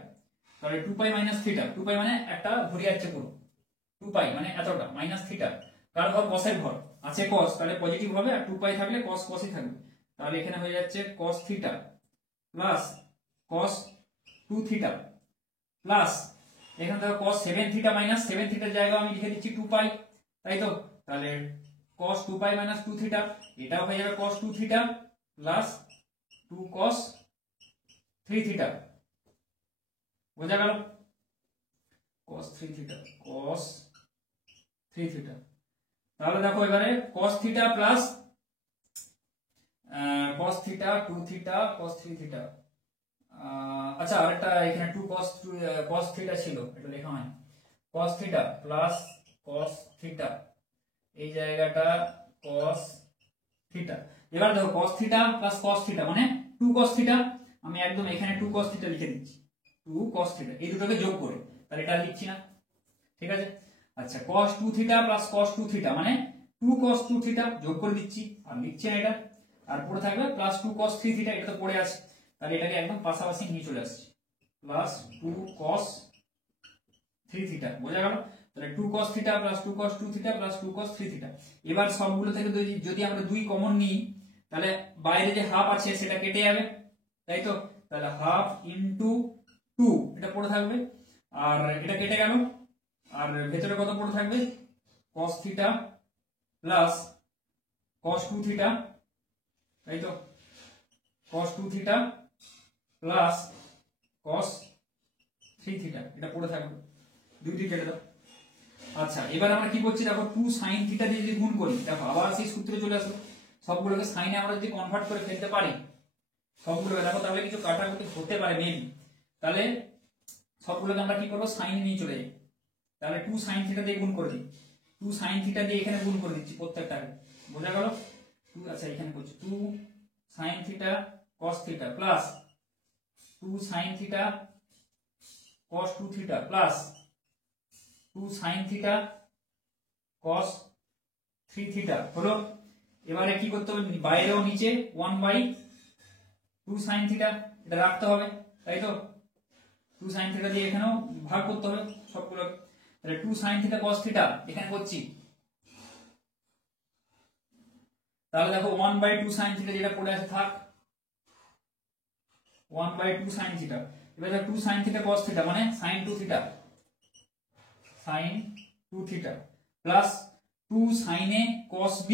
তাহলে 2 পাই মাইনাস থিটা, 2 পাই মানে একটা ঘুরে যাচ্ছে পুরো, 2 পাই মানে এতটা মাইনাস থিটা, কার ঘর cos এর ঘর আছে cos, তাহলে পজিটিভ হবে, আর 2 পাই থাকলে cos cosই থাকবে, তাহলে এখানে হয়ে যাচ্ছে cos theta plus cos 2 theta plus এখানে দেখো cos 7 থিটা মাইনাস 7 থিটার জায়গায় আমি লিখে দিচ্ছি 2 পাই, তাই তো। তাহলে cos 2 পাই মাইনাস 2 থিটা এটাও হয়ে যাবে cos 2 theta plus 2 cos 3 theta, বোঝা গেল? cos 3 থিটা cos 3 থিটা, তাহলে দেখো এবারে cos theta plus cos theta 2 theta cos 3 theta, আচ্ছা আরেকটা এখানে 2 cos থিটা ছিল, এটা লেখা হয় cos theta plus cos theta, এই জায়গাটা cos থিটা। এবার দেখো cos theta plus cos theta মানে 2 cos থিটা, আমি একদম এখানে 2 cos থিটা লিখে দিচ্ছি, 2 cos থিটা এই দুটোকে যোগ করে, তাহলে এটা লিখছি না, ঠিক আছে। আচ্ছা cos 2 theta plus cos 2 theta মানে 2 cos 2 থিটা যোগ করে দিচ্ছি, আর লিখছি না এটা, আর পড়ে থাকবে প্লাস 2 cos 3 থিটা, এটা তো পড়ে আছে, তাহলে এটাকে একদম পাশাপাশি নিয়ে চলে আসছে, প্লাস 2 cos 3 থিটা, বোঝা গেল? তাহলে 2 cos theta plus 2 cos 2 theta plus 2 cos 3 theta. এবার সবগুলো থেকে যদি আমরা 2 কমন নিই তাহলে বাইরে যে হাফ আছে সেটা কেটে যাবে, তাই তো। তাহলে হাফ ইনটু 2 এটা পড়ে থাকবে, আর এটা কেটে গেল, আর ভেতরে কত পড়ে থাকবে cos theta plus cos 2 theta, তাই তো, cos 2 theta plus cos 3 theta এটা পড়ে থাকবে, দুই দিকে কেটে দাও। আচ্ছা এবার আমরা কি করছি দেখো 2 sin থিটা দিয়ে যদি গুণ করি, দেখো আবার সেই সূত্রে চলে আসলো, সবগুলোকে সাইনে আমরা যদি কনভার্ট করে ফেলতে পারি সবগুলোকে, দেখো তাহলে কিছু কাটাকুটি হতে পারে মেবি, তাহলে সবগুলোকে আমরা কি করব সাইনে নিয়ে চলে যাই, তাহলে 2 sin থিটা দিয়ে গুণ করে দিই, 2 sin থিটা দিয়ে এখানে গুণ করে দিচ্ছি প্রত্যেকটাকে, বোঝা গেল? 2 আচ্ছা এখানে করছি 2 sin theta cos theta plus 2 sin theta cos 2 theta plus 2 sin theta cos 3 theta হলো। এবারে কি করতে হবে বাইরেও নিচে 1/2 sin থিটা এটা রাখতে হবে, তাই তো। 2 sin থিটা দিয়ে এখানেও ভাগ করতে হবে সবগুলো, তাহলে 2 sin থিটা cos থিটা এখানে করছি, তাহলে দেখো 1/2 sin থিটা যেটা পড়ে আছে থাক, 1/2 sin থিটা। এবার দেখো 2 sin থিটা cos থিটা মানে sin 2 theta, sin 2 theta plus 2 sin a cos b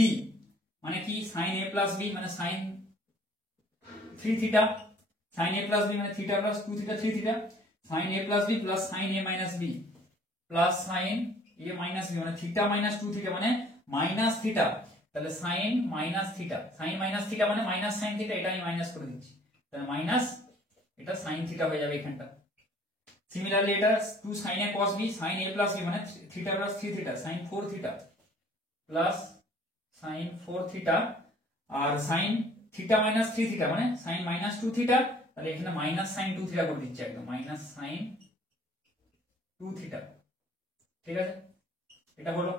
মানে কি sin a plus b মানে sin 3 theta, sin a plus b মানে theta plus 2 theta 3 theta, sin a plus b plus sin a minus b plus sin a minus b মানে theta minus 2 theta মানে minus theta, তাহলে sin minus theta, sin minus theta মানে minus sin theta, এটা আমি minus করে দিচ্ছি, তাহলে minus এটা sin থিটা হয়ে যাবে এখানটা। সিমিলারলি এটা 2 sin a cos b sin a plus b মানে theta plus 3 theta sin 4 theta plus sin 4 theta, আর sin থিটা মাইনাস 3 থিটা মানে sin মাইনাস 2 থিটা, তাহলে এখানে মাইনাস sin 2 থিটা করে দিচ্ছি একদম, মাইনাস sin 2 থিটা, ঠিক আছে এটা হলো।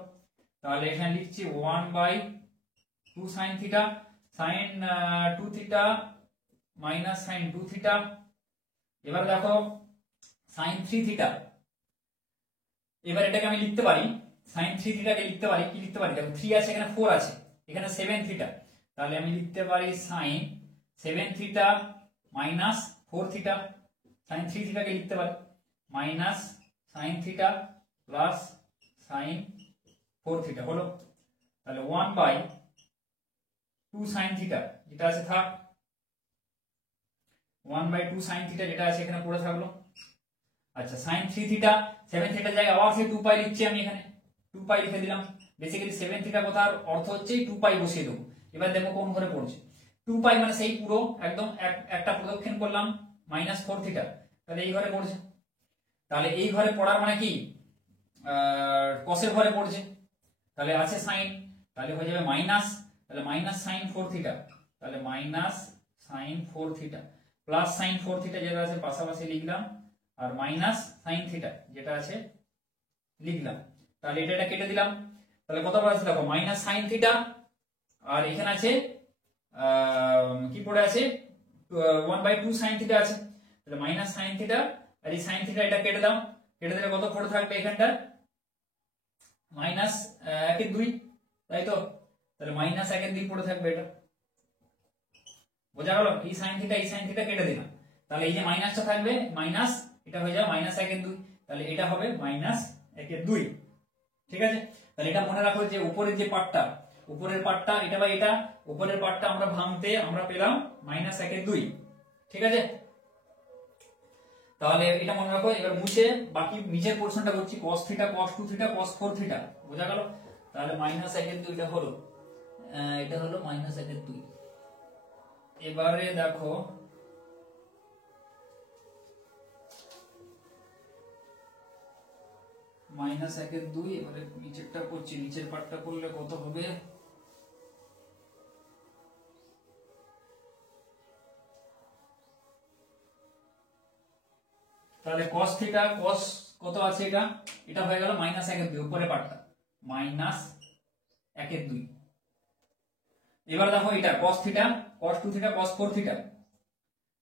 তাহলে এখানে লিখছি 1/2 sin theta sin 2 theta minus sin 2 theta. এবার দেখো sin 3 থিটা, এবার এটাকে আমি লিখতে পারি sin 3 থিটাকে লিখতে পারি কি লিখতে পারি, দেখো 3 আছে এখানে 4 আছে এখানে 7 থিটা, তাহলে আমি লিখতে পারি sin 7 theta minus 4 theta, sin 3 থিটাকে লিখতে পারি minus sin theta plus sin 4 theta হলো। তাহলে 1/2 sin থিটা যেটা আছে থাক, 1/2 sin থিটা যেটা আছে এখানে পড়ে থাকলো। আচ্ছা sin 3 থিটা 7 থিটার জায়গায় আবার সেই 2 পাই লিখছি আমি, এখানে 2 পাই লিখে দিলাম, বেসিক্যালি 7 থিটা কথার অর্থ হচ্ছে 2 পাই বসিয়ে দেবো। এবার দেখো কোন ঘরে পড়ছে 2 পাই, মানে সেই পুরো একদম একটা প্রদক্ষিণ করলাম -4 থিটা, তাহলে এই ঘরে পড়ছে। তাহলে এই ঘরে পড়ার মানে কি কসের ঘরে পড়ছে, তাহলে আছে সাইন, তাহলে হয়ে যাবে মাইনাস, তাহলে -sin4 থিটা, তাহলে -sin4 theta plus sin4 theta যেটা আছে পাশাপাশি লিখলাম, আর -sin থিটা যেটা আছে লিখলাম। তাহলে এটা কেটে দিলাম, তাহলে কত আছে দেখো -sin থিটা, আর এখানে আছে কি পড়ে আছে 1/2 sin থিটা আছে, তাহলে -sin থিটা আর এই sin থিটা এটা কেটে দাও, কেটে দিলে কত পড়ে থাকবে এখানটা -1/2, তাই তো, তাহলে -1/2 পড়ে থাকবে, এটা বোঝা গেল। এই sin থিটা কেটে দিলাম, তাহলে এই যে মাইনাসটা থাকবে মাইনাস, এটা হয়ে যাবে -1/2, তাহলে এটা হবে -1/2, ঠিক আছে। তাহলে এটা মনে রাখো যে উপরের যে পার্টটা, উপরের পার্টটা এটা বা এটা, উপরের পার্টটা আমরা ভাঙতে আমরা পেলাম -1/2, ঠিক আছে। তাহলে এটা মনে রাখো, এবার মুছে বাকি নিচের পোরশনটা করছি, cos theta cos 2 theta cos 4 theta, বোঝা গেল। তাহলে -1/2 এটা হলো -1/2। এবারে দেখো -1/2, এবারে নিচেরটা করছি, নিচের পার্টটা করলে কত হবে, তাহলে cos থিটা cos কত আছে, এটা হয়ে গেল -1/2 উপরের পার্টটা -1/2। এবার দেখো এটা cos theta cos 2 theta cos 4 theta,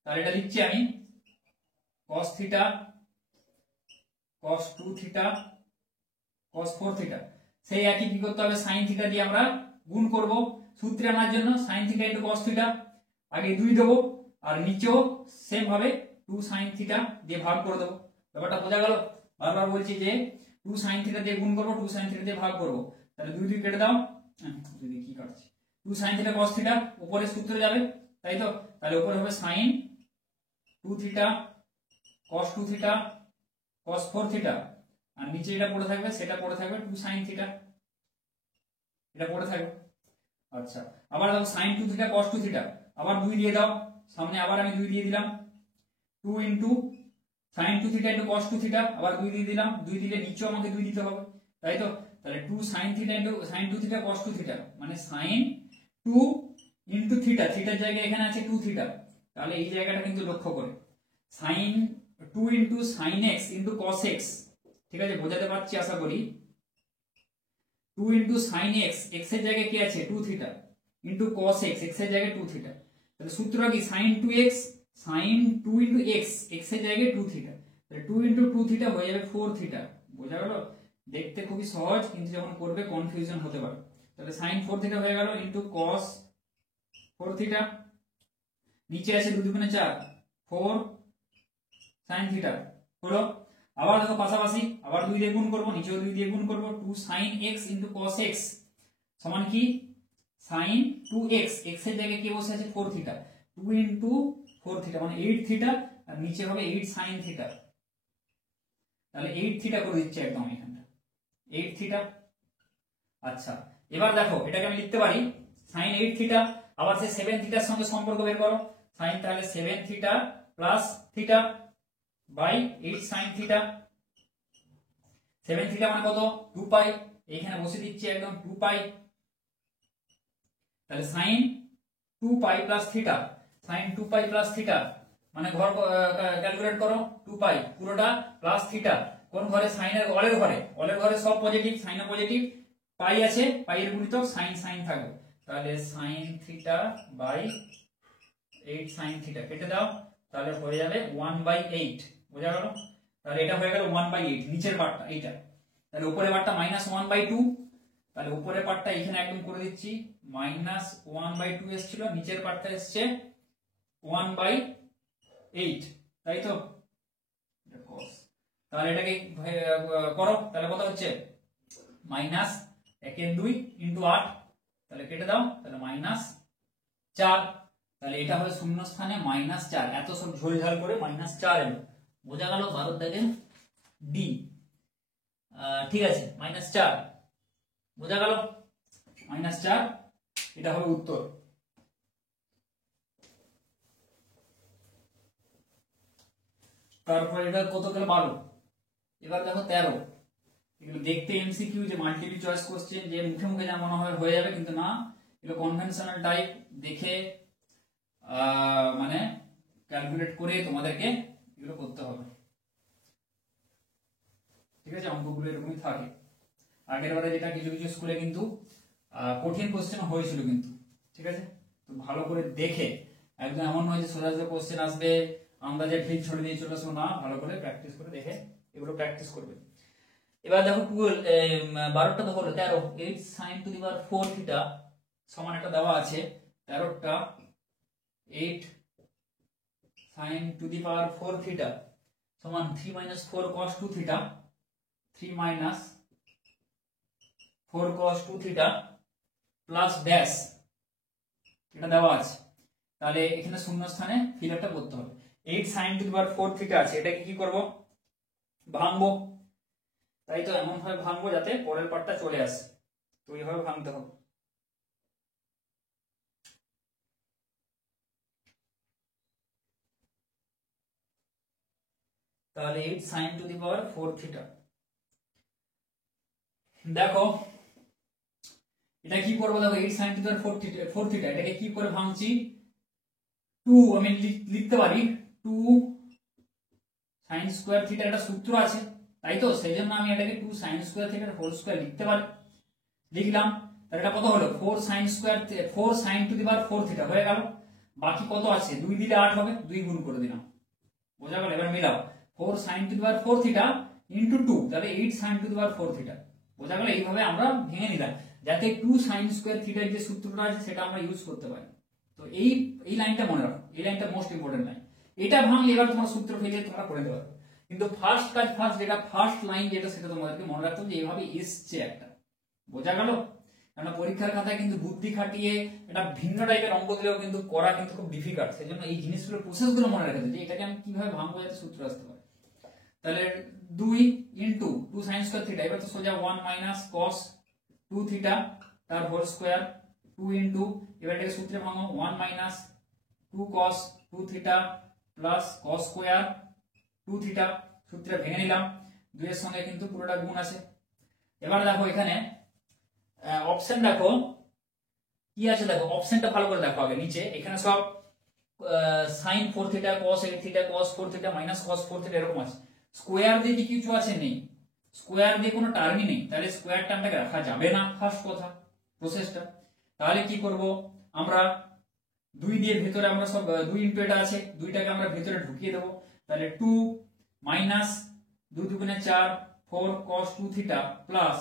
তাহলে এটা লিখছি আমি cos theta cos 2 theta cos 4 theta, সেই একই কি করতে হবে, sin থিটা দিয়ে আমরা গুণ করব সূত্রে আনার জন্য, sin theta into cos theta, আগে 2 দেব আর নিচেও সেম ভাবে 2 sin থিটা দিয়ে ভাগ করে দেব। ব্যাপারটা বোঝা গেল। বারবার বলছি যে 2 sin থিটা দিয়ে গুণ করব, 2 sin থিটা দিয়ে ভাগ করব, তাহলে 2 2 কেটে দাও, 2 কি কাটছে, 2 sin থিটা cos থিটা উপরে সূত্রে যাবে, তাই তো, তাহলে উপরে হবে sin 2 theta cos 2 theta cos 4 theta, আর নিচে যেটা পড়ে থাকবে সেটা পড়ে থাকবে 2 sin থিটা, এটা পড়ে থাকবে। আচ্ছা, আবার দেখো sin 2 থিটা cos 2 থিটা, আবার 2 দিয়ে দাও সামনে, আবার আমি 2 দিয়ে দিলাম, 2 into sin 2 theta into cos 2 theta, আবার 2 দিয়ে দিলাম, 2 দিলে নিচেও আমাকে 2 দিতে হবে, তাই তো, তাহলে 2 sin theta into sin 2 theta cos 2 theta, মানে sin 2 ইনটু থিটা, থিটার জায়গায় এখানে আছে 2 থিটা, তাহলে এই জায়গাটা কিন্তু লক্ষ্য করে sin 2 into sin x into cos x, ঠিক আছে, বোঝাতে পারছি আশা করি। 2 ইনটু sin x, x এর জায়গায় কি আছে 2 theta, into cos x, x এর জায়গায় 2 থিটা, তাহলে সূত্রটা কি sin 2x sin 2 into x, x এর জায়গায় 2 থিটা, তাহলে 2 ইনটু 2 থিটা হয়ে যাবে 4 থিটা, বোঝা গেল। দেখতে খুবই সহজ, কিন্তু যখন করবে কনফিউশন হতে পারে। তাহলে sin 4 থিটা হয়ে গেল ইনটু cos 4 থিটা, নিচে আছে 2 2 4 4 sin থিটা হলো। আবার দেখো পাশাপাশি আবার 2 দিয়ে গুণ করব, নিচেও 2 দিয়ে গুণ করব, 2 sin x into cos x সমান কি sin 2x, x এর জায়গায় কি বসে আছে 4 থিটা, 2 ইনটু 4 থিটা মানে 8 থিটা, আর নিচে হবে 8 sin থিটা, তাহলে 8 থিটা করে দিচ্ছি একদম এখানটা 8 থিটা। আচ্ছা, এবার দেখো এটাকে আমি লিখতে পারি sin 8 থিটা, আবার সেই 7 থিটার সঙ্গে সম্পর্ক বের করো, sin তাহলে 7 theta plus theta by 8 sin theta, 7 theta মানে কত 2 পাই, এইখানে বসে দিচ্ছি একদম 2 পাই, তাহলে sin 2 পাই প্লাস থিটা, sin 2 পাই প্লাস থিটা মানে ঘর ক্যালকুলেট করো, 2 পাই পুরোটা প্লাস থিটা, কোন ঘরে sin এর অলের ঘরে, অলের ঘরে সব পজিটিভ, sin ও পজিটিভ, পাই আছে, পাই এর গুণিতক sin sin থাকবে, তাহলে sin theta by 8 sin theta কেটে দাও, তাহলে হয়ে যাবে 1/8, বোঝা গেল। তাহলে এটা হয়ে গেল 1/8 নিচের পার্টটা এইটা, তাহলে উপরের পার্টটা -1/2, তাহলে উপরের পার্টটা এখানে একদম করে দিচ্ছি -1/2 এসেছিল, নিচের পার্টটা এসছে 1/8, তাই তো, এটা cos, তাহলে এটাকে করো, তাহলে কত হচ্ছে -1/2 ইনটু 8, তাহলে কেটে দাও, তাহলে -4, তাহলে এটা হবে শূন্য স্থানে -4, এত সব ঝোলঝাল করে -4 এলো, বোঝা গেল। ভারত দেখেন ডি, ঠিক আছে -4। বোঝা গেল? -4 এটা হবে উত্তর। তারপর এটা কত গেল 12। এবার দেখো 13। এগুলো দেখতে এমসিকিউ, যে মাল্টিপল চয়েস কোশ্চেন, যে মুখে মুখে যা মনে হয় হয়ে যাবে, কিন্তু না, এগুলো কনভেনশনাল টাইপ, দেখে মানে ক্যালকুলেট করে তোমাদেরকে এগুলো করতে হবে। ঠিক আছে, অঙ্কগুলো এরকমই থাকে। আগের বারে যেটা কিছু কিছু স্কুলে কিন্তু কঠিন কোশ্চেন হয়েছিল কিন্তু, ঠিক আছে, তো ভালো করে দেখে, একদম এমন নয় যে সোজা সোজা কোশ্চেন আসবে আন্দাজে ঠিক ছড়ে দিয়ে চলে আসবো, না, ভালো করে প্র্যাকটিস করে দেখে এগুলো প্র্যাকটিস করবে। এবার দেখো 12টা দেখো 13, 8 sin two the power 4 theta সমান একটা দেওয়া আছে, 13টা 8 sin two the power 4 theta সমান 3 - 4 cos 2 theta, 3 - 4 cos 2 theta plus dash, এটা দেওয়া আছে। তাহলে এখানে শূন্যস্থানে ফিল আপটা করতে হবে। 8 sin two the power 4 theta আছে, এটাকে কি করব, ভাঙবো, তাই তো, এমন ভাবে ভাঙবো যাতে পরের পার্টটা চলে আসে, তো এইভাবে ভাঙতে হবে। তাহলে 8 sin two the power 4 theta, দেখো এটা কি করবো, দেখো 8 sin two the power 4 theta, এটাকে কি করে ভাঙছি, 2 আমি লিখতে পারি, 2 sin স্কয়ার থিটা, একটা সূত্র আছে, তাই তো, সেই জন্য আমি এটাকে 2 sin স্কয়ার থিটার হোল স্কয়ার লিখতে পারি, লিখলাম। তাহলে এটা কত হলো, 4 sin two the power 4 theta হয়ে গেল। বাকি কত আছে, 2 দিলে 8 হবে, 2 গুণ করে দিলাম, বোঝা গেল? এবার মিলাও, 4 sin two the power 4 theta into 2, তাহলে 8 sin two the power 4 theta, বোঝা গেল? এইভাবে আমরা ভেঙে নিলাম, যাতে 2 sin স্কয়ার থিটার যে সূত্রটা আছে সেটা আমরা ইউজ করতে পারি। তো এই লাইনটা মনে রাখো, এই লাইনটা মোস্ট ইম্পর্টেন্ট লাইন। এটা ভাঙলে এবার তোমার সূত্র ফেলে তোমরা করে দেবে, কিন্তু ফার্স্ট কাজ, যেটা ফার্স্ট লাইন যেটা, সেটা তোমাদেরকে মনে রাখতে হবে যে এইভাবে এসছে একটা, বোঝা গেল? কারণ পরীক্ষার খাতায় কিন্তু বুদ্ধি খাটিয়ে এটা ভিন্ন টাইপের অঙ্ক দিলেও কিন্তু করা কিন্তু খুব ডিফিকাল্ট, সেই জন্য এই জিনিসগুলোর প্রসেসগুলো মনে রাখতে হবে যে এটাকে আমি কিভাবে ভাঙবো যাতে সূত্র আসতে পারে। তাহলে 2 ইনটু 2 sin স্কয়ার থিটা, এবার তো সোজা 1 - cos 2 থিটা তার হোল স্কয়ার, 2 ইনটু, এবার এটাকে সূত্রে ভাঙো, 1 - 2 cos 2 theta plus cos square 2 theta, সূত্রে ভেঙে নিলাম, 2 এর সঙ্গে কিন্তু পুরোটা গুণ আছে। এবার দেখো এখানে অপশন দেখো কি আছে, দেখো অপশনটা ভালো করে দেখো, আগে নিচে এখানে সব sin 4 theta cos 8 theta cos 4 theta minus cos 4 theta এরকম আছে, স্কয়ার দিয়ে কি কিছু আছে, নেই, স্কয়ার দিয়ে কোনো টার্মই নেই, তাহলে স্কয়ার টার্মটাকে রাখা যাবে না, ফার্স্ট কথা প্রসেসটা। তাহলে কি করব আমরা, 2 দিয়ে ভিতরে আমরা সব 2 ইনটু এটা আছে, 2টাকে আমরা ভিতরে ঢুকিয়ে দেব, তাহলে 2 মাইনাস 2 দুগুণে 4 4 cos 2 theta plus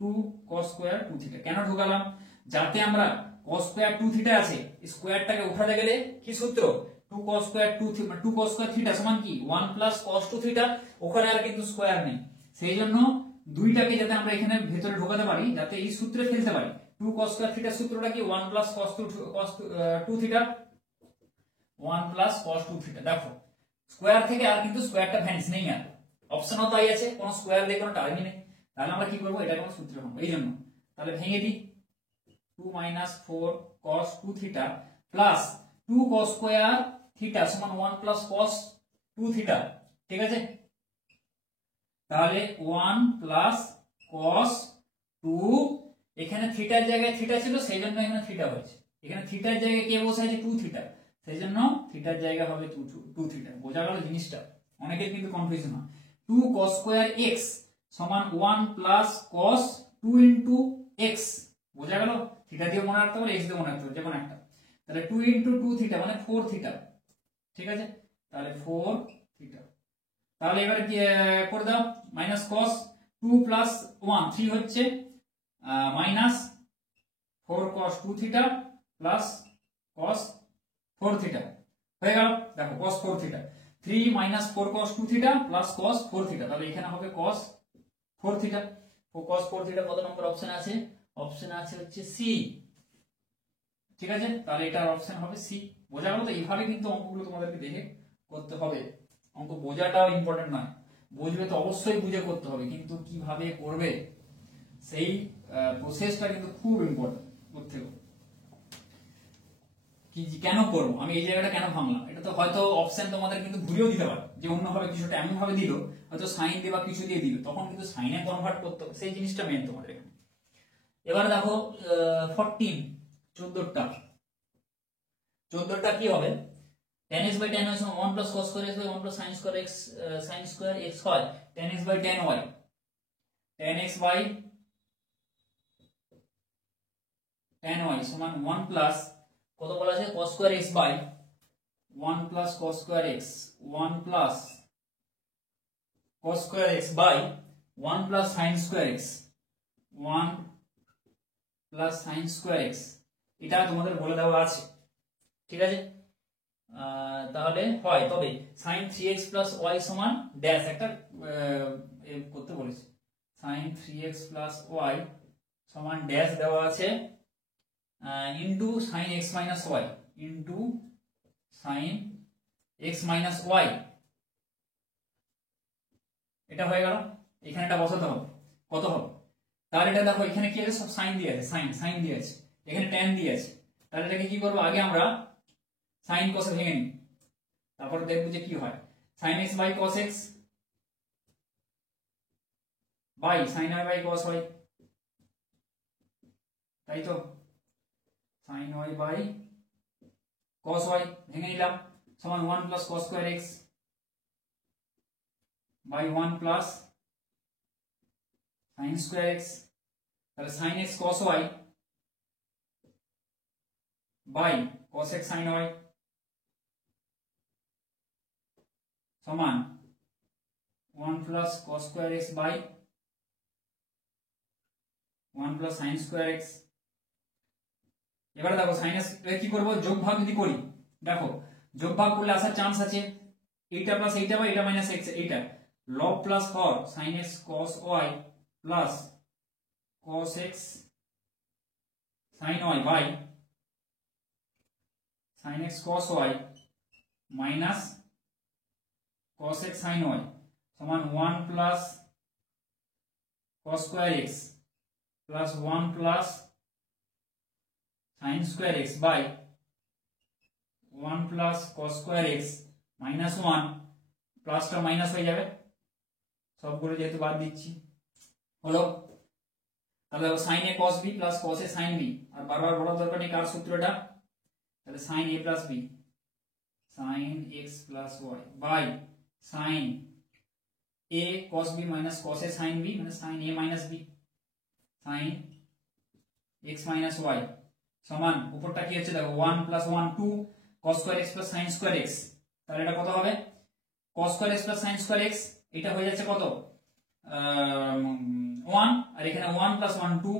2 cos square 2 theta, কেন ঢোকালাম, যাতে আমরা cos স্কয়ার 2 থিটা আছে, স্কয়ারটাকে উঠাতে গেলে কি সূত্র, 2 cos square 2 cos square theta সমান কি 1 প্লাস cos 2 থিটা, ওখানে আর কিন্তু স্কয়ার নেই, সেই জন্য 2টাকে যাতে আমরা এখানে ভিতরে ঢোকাতে পারি, যাতে এই সূত্রে ফেলতে পারি, 2 cos স্কয়ার থিটার সূত্রটা কি 1 plus cos 2 theta, 1 plus cos 2 theta, দেখো স্কয়ার থেকে আর কিন্তু স্কয়ারটা ভ্যানিশ নেই, আর অপশনও তাই আছে, কোনো স্কয়ার দিয়ে কোনো টার্মই নেই, তাহলে আমরা কি করব, এটা কোনো সূত্রে ভাঙবো, এই জন্য তাহলে ভেঙে দিই, 2 - 4 cos 2 theta plus 2 cos square theta সমান 1 প্লাস cos 2 থিটা, ঠিক আছে, তাহলে 1 প্লাস cos 2, এখানে থিটার জায়গায় থিটা ছিল সেই জন্য এখানে থিটা হয়েছে, এখানে থিটার জায়গায় কে বসে আছে 2 থিটা, সেই জন্য থিটার জায়গা হবে 2 থিটা, বোঝা গেল জিনিসটা? অনেকের কিন্তু কনফিউশন হয়। 2 cos স্কয়ার x সমান 1 প্লাস cos 2 ইনটু x, বোঝা গেল? থিটা দিয়ে মনে রাখতে পারো, x দিয়ে মনে রাখতে পারো, যে কোনো একটা, তাহলে 2 ইনটু 2 থিটা মানে 4 থিটা, ঠিক আছে, তাহলে 4 থিটা, তাহলে এবার কি করে দাও, মাইনাস cos 2 প্লাস 1 3 হচ্ছে, minus 4 cos 2 theta plus cos 4 theta হয়ে গেল, দেখো cos 4 theta, 3 - 4 cos 2 theta plus cos 4 theta, তাহলে এখানে হবে cos 4 থিটা, ও cos 4 থিটা কত নম্বর অপশন আছে, অপশন আছে হচ্ছে সি, ঠিক আছে, তাহলে এটার অপশন হবে সি, বোঝা গেল? তো এইভাবে কিন্তু অঙ্কগুলো তোমাদেরকে দেখে করতে হবে, অঙ্ক বোঝাটাও ইম্পর্টেন্ট নয়, বুঝবে তো অবশ্যই বুঝে করতে হবে, কিন্তু কিভাবে করবে সেই প্রসেসটা কিন্তু খুব ইম্পর্টেন্ট করতে হবে কি কেন করবো আমি এই জায়গাটা কেন ভাঙলাম এটা তো হয়তো অপশন তোমাদের কিন্তু ঘুরিয়েও দিতে পারে যে অন্যভাবে কিছুটা এমন ভাবে দিল হয়তো সাইন দিয়ে বা কিছু দিয়ে দিল তখন কিন্তু সাইনে কনভার্ট করতে হবে সেই জিনিসটা মেন তোমাদের এখানে এবার দেখো 14 14টা কি হবে tan x by tan y সমান 1 plus cos square x by 1 plus sin square x sin square x হয় tan x by tan y tan x by tan y সমান 1 plus কত বলা আছে cos square x by 1 plus cos square x 1 plus cos square x by 1 plus sin square x 1 plus sin square x এটা তোমাদের বলে দেওয়া আছে ঠিক আছে তাহলে হয় তবে sin 3x plus y সমান ড্যাশ একটা করতে বলেছি sin 3x plus y সমান ড্যাশ দেওয়া আছে into sin x minus y into sin x minus y এটা হয়ে গেল এখানে এটা বসাতে হবে কত হবে তাহলে এটা দেখো এখানে কি আছে সব sin দিয়ে আছে sin দিয়ে আছে এখানে tan দিয়ে আছে তাহলে এটাকে কি করব আগে আমরা sin cos এ ভেঙে নিই তারপর দেখব যে কি হয় sin x by cos x by sin y by cos y তাই তো sin y by cos y ভেঙে নিলাম সমান 1 plus cos square x by 1 plus sin square x তাহলে sin x cos y by cos x sin y সমান 1 plus cos square x by 1 plus sin square x এবারে দেখো sin x কি করব যোগ ভাগ যদি করি দেখো যোগ ভাগ করলে আসার চান্স আছে এইটা প্লাস এইটা বা এটা মাইনাস x এইটা log plus Har sin x cos y plus cos x sin y by sin x cos y minus cos x sin y সমান 1 plus cos square x plus 1 plus sin square x by 1 plus cos square x minus 1 প্লাসটা minus হয়ে যাবে সবগুলো যেহেতু বাদ দিচ্ছি হলো তাহলে sin a cos b plus cos a sin b আর বারবার বলার দরকার নেই কার সূত্রটা তাহলে sin a plus b sin x plus y by sin a cos b minus cos a sin b মানে sin a minus b sin x minus y সমান উপরটা কি হচ্ছে দেখো 1 plus 1 2 cos square x plus sin square x তাহলে এটা কত হবে cos square x plus sin square x এটা হয়ে যাচ্ছে কত 1 আর এখানে 1 plus 1 2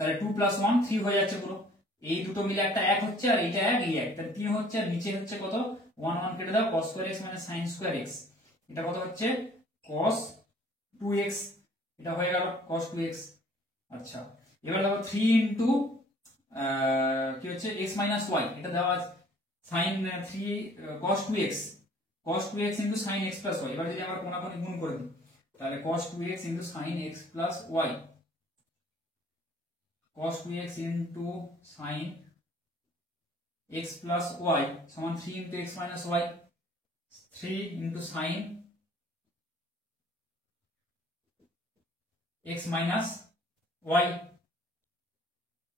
তাহলে 2 plus 1 3 হয়ে যাচ্ছে পুরো এই দুটো মিলে একটা 1 হচ্ছে আর এইটা 1 এই 1 তাহলে 3 হচ্ছে আর নিচে হচ্ছে কত 1 1 কেটে দাও cos square x মানে sin square x এটা কত হচ্ছে cos 2x এটা হয়ে গেল cos 2x আচ্ছা এবার দেখো 3 ইনটু কি হচ্ছে x minus y এটা দেওয়া আছে sin 3 cos 2x into sin x plus y এবার যদি আমরা কোণাকুণি গুণ করে দিই তাহলে cos 2x into sin x plus y cos 2x into sin x plus y সমান 3 into x minus y 3 into sin x minus y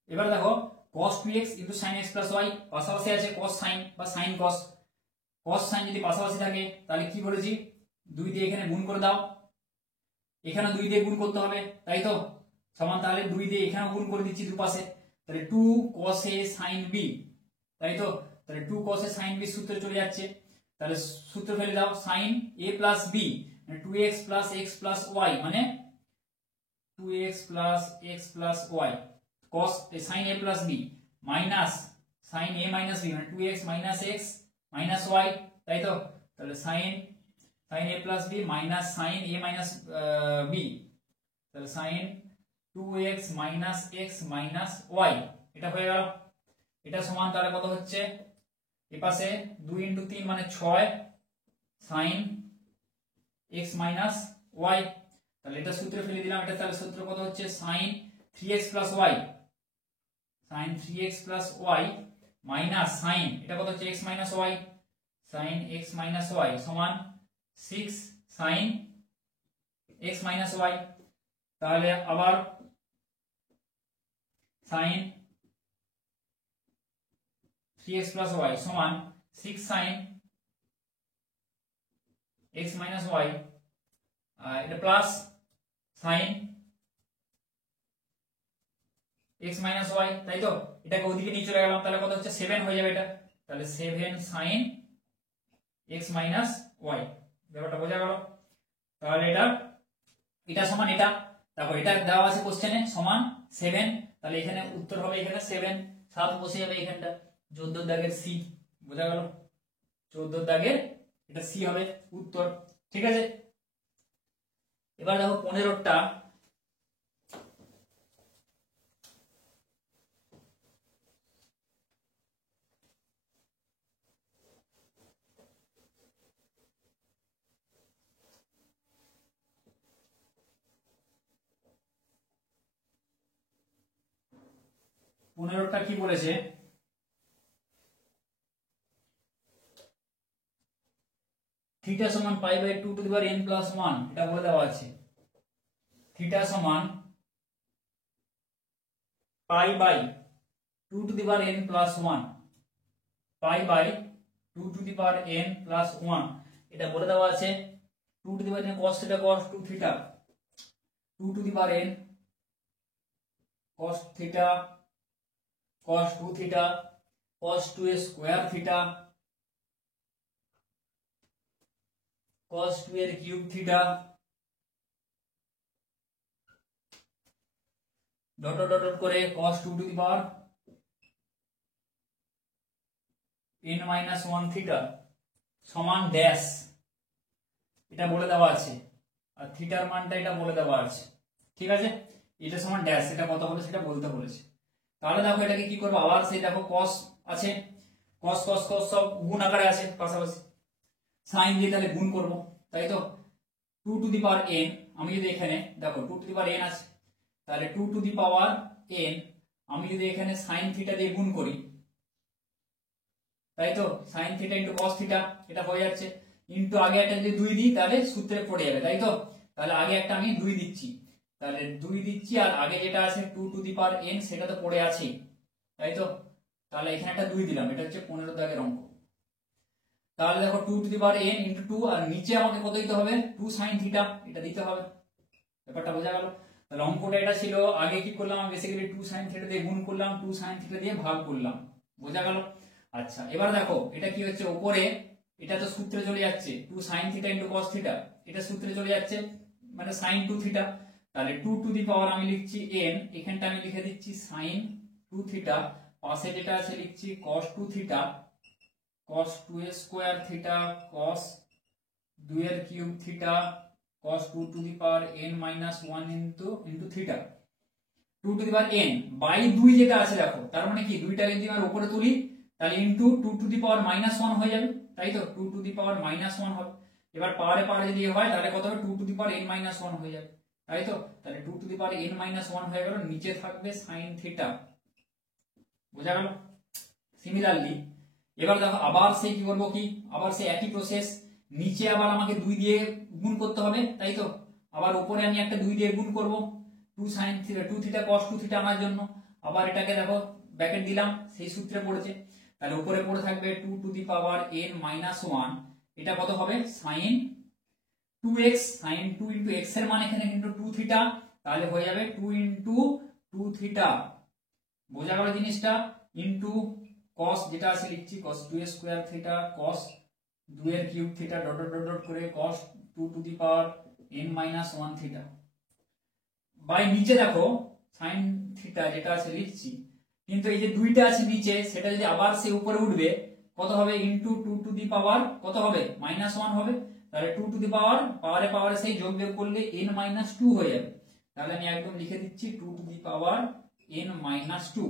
এবার দেখো cos 2x into sin x plus y পাশাপাশি আছে cos sin বা sin cos cos sin যদি পাশাপাশি থাকে তাহলে কি বলেছি 2 দিয়ে এখানে গুণ করে দাও এখানে 2 দিয়ে গুণ করতে হবে তাই তো সমান তাহলে 2 দিয়ে এখানে গুণ করে দিচ্ছি দুপাশে তাহলে 2 cos a sin b তাই তো তাহলে 2 cos a sin b সূত্রে চলে যাচ্ছে তাহলে সূত্র ফেলে দাও sin a plus b মানে 2x plus x plus y মানে 2x plus x plus y cos sin a plus b minus sin a minus b মানে 2x minus x minus y তাই তো তাহলে sin a plus b minus sin a minus b তাহলে sin 2x minus x minus y এটা হয়ে গেল এটা সমান তাহলে কত হচ্ছে এই পাশে 2 into 3 মানে 6 sin x minus y তাহলে এটা সূত্রে ফেলে দিলাম, এটা তাহলে সূত্র কত হচ্ছে sin 3x plus y, sin 3x plus y minus sin এটা কত হচ্ছে x minus y, sin x minus y সমান 6 sin x minus y। তাহলে আবার sin 3x plus y সমান 6 sin x minus y, এটা plus sin x minus y, তাই তো? এটাকে ওদিকে নিয়ে চলে গেলাম, তাহলে কত হচ্ছে 7 হয়ে যাবে এটা, তাহলে 7 sin x minus y। ব্যাপারটা বোঝা গেল? তাহলে এটা সমান এটা, তারপর এটা দেওয়া আছে কোশ্চেনে সমান 7, তাহলে এখানে উত্তর হবে এখানে 7, 7 বসে যাবে এখানটা, 14 দাগের সি। বোঝা গেল? 14 দাগের এটা সি হবে উত্তর। ঠিক আছে, এবার দেখো 15টা, কি বলেছে, থিটা সমান pi by 2 to the power n plus 1, এটা বলে দেওয়া আছে। থিটা সমান pi by 2 to the power n plus 1, pi by 2 to the power n plus 1, এটা বলে দেওয়া আছে। 2 to the power n cos theta cos 2 theta, 2 to the power n cos theta cos 2 theta cos 2 এর square theta cos 2 এর cube theta, dot dot dot করে cos 2 to the power n minus 1 theta সমান dash, এটা বলে দেওয়া আছে। আর থিটার মানটা এটা বলে দেওয়া আছে। ঠিক আছে, এটা সমান ড্যাশ, এটা কত হবে সেটা বলতে বলেছে। তাহলে দেখো এটাকে কি করবো, আবার সেই দেখো cos আছে, cos cos cos সব গুণ আকারে আছে পাশাপাশি, sin দিয়ে তাহলে গুণ করব, তাই তো? 2 টু দি পাওয়ার n, আমি যদি এখানে দেখো 2 টু দি পাওয়ার n আছে, তাহলে 2 টু দি পাওয়ার n আমি যদি এখানে sin থিটা দিয়ে গুণ করি, তাই তো? sin theta into cos theta, এটা হয়ে যাচ্ছে, ইনটু আগে একটা যদি 2 দিই তাহলে সূত্রে পড়ে যাবে, তাই তো? তাহলে আগে একটা আমি 2 দিচ্ছি, তাহলে 2 দিচ্ছি, আর আগে যেটা আছে 2 টু দি পাওয়ার n সেটা তো পড়ে আছেই, তাই তো? তাহলে এখানে একটা 2 দিলাম, এটা হচ্ছে 15 দাগের অঙ্ক। তাহলে দেখো 2 to the power n into 2, আর নিচে আমাকে কত দিতে হবে, 2 sin থিটা, এটা দিতে হবে। ব্যাপারটা বোঝা গেল? তাহলে অঙ্কটা এটা ছিল, আগে কি করলাম, আমি বেসিক্যালি 2 sin থিটা দিয়ে গুণ করলাম, 2 sin থিটা দিয়ে ভাগ করলাম। বোঝা গেল? আচ্ছা, এবার দেখো এটা কি হচ্ছে, উপরে এটা তো সূত্রে চলে যাচ্ছে, 2 sin theta into cos theta, এটা সূত্রে চলে যাচ্ছে, মানে sin 2 থিটা। তাহলে 2 টু দি পাওয়ার আমি লিখছি n, এখানটা আমি লিখে দিচ্ছি sin 2 থিটা, পাশে যেটা আছে লিখছি cos 2 থিটা, cos 2 এর স্কয়ার থিটা cos 2 এর cube theta cos 2 to the power n minus 1 into theta. 2 to the power n by 2 যেটা আছে দেখো, তার মানে কি দুইটাকে যদি আমরা উপরে তুলি তাহলে into 2 to the power minus 1 হয়ে যাবে, তাই তো? 2 টু দি পাওয়ার মাইনাস 1 হবে। এবার পাওয়ারে পাওয়ারে যদি হয় তাহলে কত হবে, 2 to the power n minus 1 হয়ে যাবে, তাই তো? তাহলে 2 to the power n minus 1 হয়ে গেল, নিচে থাকবে sin থিটা। বোঝা গেল? সিমিলারলি এবার দেখো আবার সেই কি করবো, কি আবার সেই একই প্রসেস, নিচে আবার আমাকে 2 দিয়ে গুণ করতে হবে, তাই তো? আবার উপরে আমি একটা 2 দিয়ে গুণ করব, 2 sin theta 2 theta cos 2 theta আনার জন্য, আবার এটাকে দেখো ব্র্যাকেট দিলাম, সেই সূত্রে পড়েছে, তাহলে উপরে পড়ে থাকবে 2 to the power n minus 1, এটা কত হবে, sin 2x, sin 2 into x এর মান এখানে কিন্তু 2 থিটা, তাহলে হয়ে যাবে 2 ইনটু 2 থিটা। বোঝা গেল জিনিসটা? ইনটু cos যেটা আছে লিখছি cos 2 এর স্কয়ার থিটা cos 2 এর cube theta dot dot dot করে cos 2 to the power n minus 1 theta, by নিচে দেখো sin থিটা যেটা আছে লিখছি, কিন্তু এই যে দুইটা আছে নিচে সেটা যদি আবার সে উপরে উঠবে কত হবে, ইনটু 2 টু দি পাওয়ার কত হবে, মাইনাস 1 হবে, তাহলে 2 টু দি পাওয়ার পাওয়ারে পাওয়ারে সেই যোগ বিয়োগ করলে n মাইনাস 2 হয়ে যাবে, তাহলে আমি একদম লিখে দিচ্ছি 2 to the power n minus 2।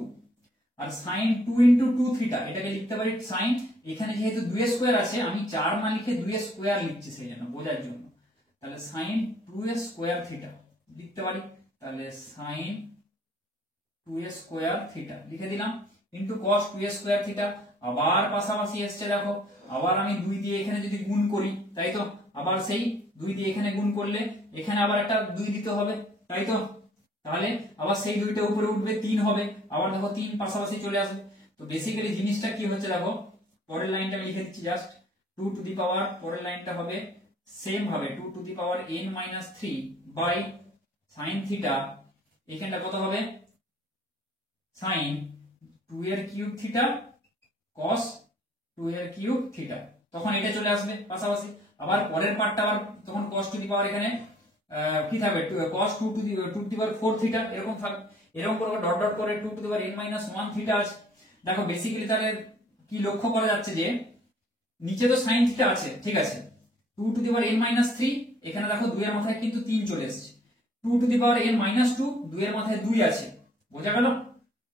আর sin 2 ইনটু 2 থিটা, এটাকে লিখতে পারি sin, এখানে যেহেতু 2 এর স্কয়ার আছে আমি 4 না লিখে 2 এর স্কয়ার লিখছি সেই জন্য বোঝার জন্য, তাহলে সাইন 2a স্কয়ার থিটা লিখতে পারি, তাহলে সাইন 2a স্কয়ার থিটা লিখে দিলাম into cos 2a square theta. আবার পাশাপাশি এসছে দেখো, আবার আমি 2 দিয়ে এখানে যদি গুণ করি, তাই তো আবার সেই 2 দিয়ে এখানে গুণ করলে এখানে আবার একটা 2 দিতে হবে, তাই তো তাহলে আবার সেই 2টা উপরে উঠবে 3 হবে, আবার দেখো 3 পাশাপাশি চলে আসবে। তো বেসিক্যালি জিনিসটা কি হচ্ছে দেখো, পরের লাইনটা আমি লিখে দিচ্ছি জাস্ট 2 টু দি পাওয়ার, পরের লাইনটা হবে সেম ভাবে 2 to the power n minus 3 by sine theta, এখানটা কত হবে সাইন 2 এর কিউব থিটা cos 2 এর কিউব থিটা, তখন এটা চলে আসবে পাশাপাশি। আবার পরের পার্টটা আবার তখন cos টু দি পাওয়ার এখানে কি থাকবে cos 2 to the power 4 theta, এরকম থাকবে, এরকম করে ডট ডট করে 2 to the power n minus 1 theta আছে। দেখো বেসিক্যালি তাহলে কি লক্ষ্য করা যাচ্ছে যে নিচে তো সাইন থিটা আছে, ঠিক আছে, 2 to the power n minus 3, এখানে দেখো 2 এর মাথায় কিন্তু 3 চলে এসেছে, 2 to the power n minus 2, 2 এর মাথায় 2 আছে, বোঝা গেল?